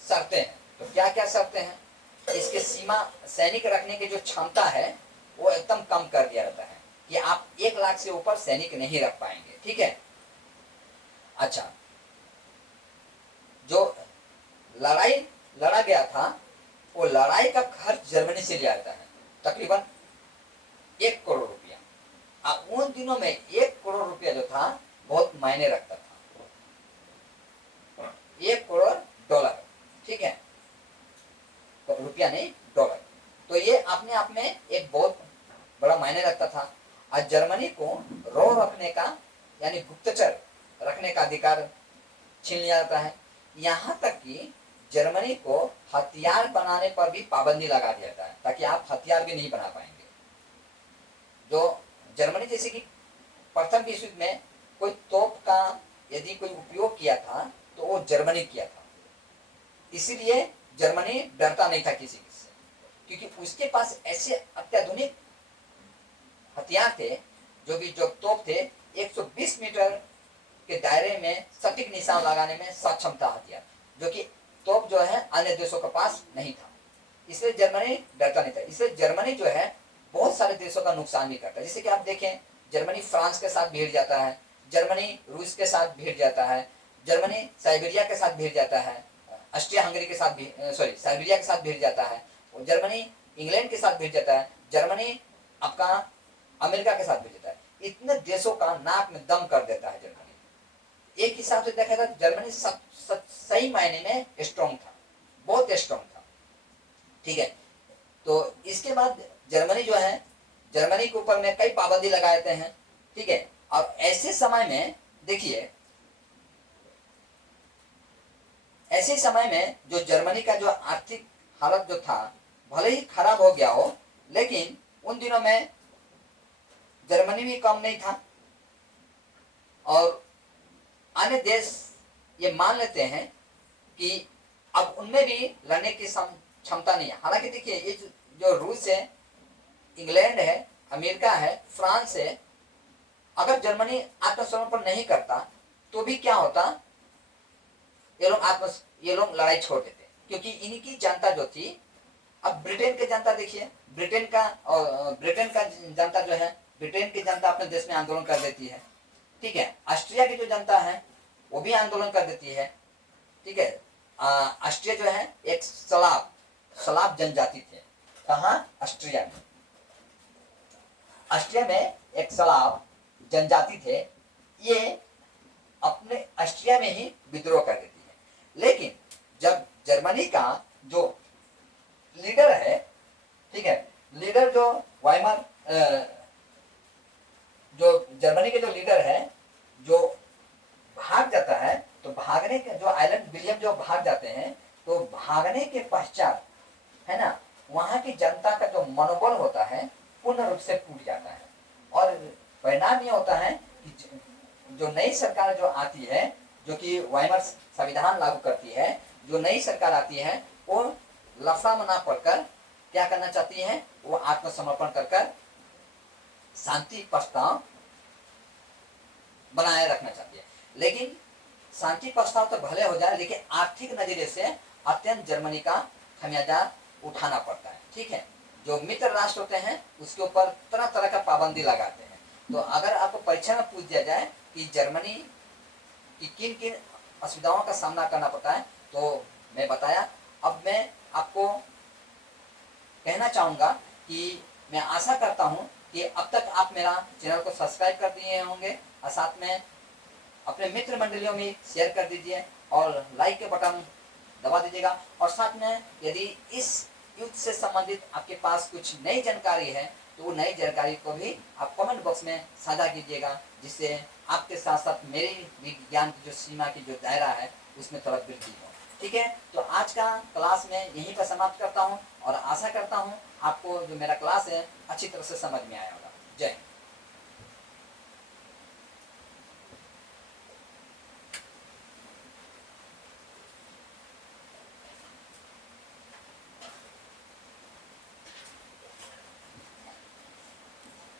शर्तें हैं। तो क्या क्या शर्तें हैं, इसके सीमा सैनिक रखने की जो क्षमता है वो एकदम कम कर दिया जाता है कि आप 1 लाख से ऊपर सैनिक नहीं रख पाएंगे, ठीक है। अच्छा, जो लड़ाई लड़ा गया था वो लड़ाई का खर्च जर्मनी से लिया जाता है, तकरीबन 1 करोड़ रुपया। उन दिनों में 1 करोड़ रुपया जो था बहुत मायने रखता था, 1 करोड़ डॉलर, ठीक है, तो रुपया नहीं डॉलर। तो ये अपने आप में एक बहुत बड़ा मायने रखता था। आज जर्मनी को रो रखने का यानी गुप्तचर रखने का अधिकार छीन लिया जाता है। यहाँ तक कि जर्मनी को हथियार बनाने पर भी पाबंदी लगा दिया जाता है, ताकि आप हथियार भी नहीं बना पाएंगे। जो जर्मनी जैसे कि प्रथम विश्व युद्ध में कोई तोप का यदि कोई उपयोग किया था तो वो जर्मनी किया था, इसीलिए जर्मनी डरता नहीं था किसी से, क्योंकि उसके पास ऐसे अत्याधुनिक हथियार थे, जो तोप थे 120 मीटर के दायरे में सटीक निशान लगाने में सक्षम था हथियार, जो कि तोप जो है अन्य देशों के पास नहीं था। इसलिए जर्मनी डरता नहीं था। इसलिए जर्मनी जो है बहुत सारे देशों का नुकसान भी करता है। जैसे कि आप देखें, जर्मनी फ्रांस के साथ भिड़ जाता है, जर्मनी रूस के साथ भिड़ जाता है, जर्मनी साइबेरिया के साथ भिड़ जाता है, ऑस्ट्रिया हंगरी के साथ साइबेरिया के साथ भिड़ जाता है, जर्मनी इंग्लैंड के साथ भिड़ जाता है, जर्मनी आपका अमेरिका के साथ भिड़ जाता है। इतने देशों का नाक में दम कर देता है जर्मनी। एक हिसाब से देखा जाए जर्मनी सही मायने में स्ट्रॉन्ग था, बहुत स्ट्रॉन्ग था। ठीक है। तो इसके बाद जर्मनी जो है, जर्मनी के ऊपर में कई पाबंदी लगा देते हैं। ठीक है। अब ऐसे समय में देखिए, ऐसे समय में जो जर्मनी का जो आर्थिक हालत जो था, भले ही खराब हो गया हो, लेकिन उन दिनों में जर्मनी भी कम नहीं था और अन्य देश ये मान लेते हैं कि अब उनमें भी लड़ने की क्षमता नहीं है। हालांकि देखिए, ये जो रूस है, इंग्लैंड है, अमेरिका है, फ्रांस है, अगर जर्मनी आत्मसमर्पण नहीं करता तो भी क्या होता, ये लोग लड़ाई छोड़ देते, क्योंकि इनकी जनता जो थी, अब ब्रिटेन की जनता देखिए, ब्रिटेन का जनता जो है, ब्रिटेन की जनता अपने देश में आंदोलन कर देती है। ठीक है। ऑस्ट्रिया की जो जनता है वो भी आंदोलन कर देती है। ठीक है। ऑस्ट्रिया जो है एक सलाब जनजाति थे। कहाँ? ऑस्ट्रिया में। ऑस्ट्रिया में एक सलाब जनजाति थे। ये अपने ऑस्ट्रिया में ही विद्रोह कर देती है। लेकिन जब जर्मनी का जो लीडर है, ठीक है, लीडर जो वाइमर, जो जर्मनी के जो लीडर है, जो भाग जाता है, तो भागने के जो आइलैंड विलियम जो भाग जाते हैं, तो भागने के पश्चात है ना, वहां की जनता का जो मनोबल होता है पूर्ण रूप से टूट जाता है। और परिणाम ये होता है कि जो नई सरकार जो आती है, जो कि वाइमर संविधान लागू करती है, जो नई सरकार आती है वो लफड़ा में ना पड़कर क्या करना चाहती है, वो आत्मसमर्पण कर शांति प्रस्ताव बनाए रखना चाहती है। लेकिन शांति प्रस्ताव तो भले हो जाए, लेकिन आर्थिक नजरिए से अत्यंत जर्मनी का खमियाजा उठाना पड़ता है। ठीक है। जो मित्र राष्ट्र होते हैं उसके ऊपर तरह तरह का पाबंदी लगाते हैं। तो अगर आपको परीक्षा में पूछ दिया जाए कि जर्मनी की किन किन असुविधाओं का सामना करना पड़ता है, तो मैं बताया। अब मैं आपको कहना चाहूँगा कि मैं आशा करता हूँ कि अब तक आप मेरा चैनल को सब्सक्राइब कर दिए होंगे और साथ में अपने मित्र मंडलियों में शेयर कर दीजिए और लाइक के बटन दबा दीजिएगा। और साथ में यदि इस युद्ध से संबंधित आपके पास कुछ नई जानकारी है तो वो नई जानकारी को भी आप कमेंट बॉक्स में साझा कीजिएगा, जिससे आपके साथ साथ मेरी विज्ञान की जो सीमा की जो दायरा है उसमें थोड़ा वृद्धि हो। ठीक है। तो आज का क्लास में यहीं पर समाप्त करता हूँ और आशा करता हूँ आपको जो मेरा क्लास है अच्छी तरह से समझ में आया होगा। जय हिंद।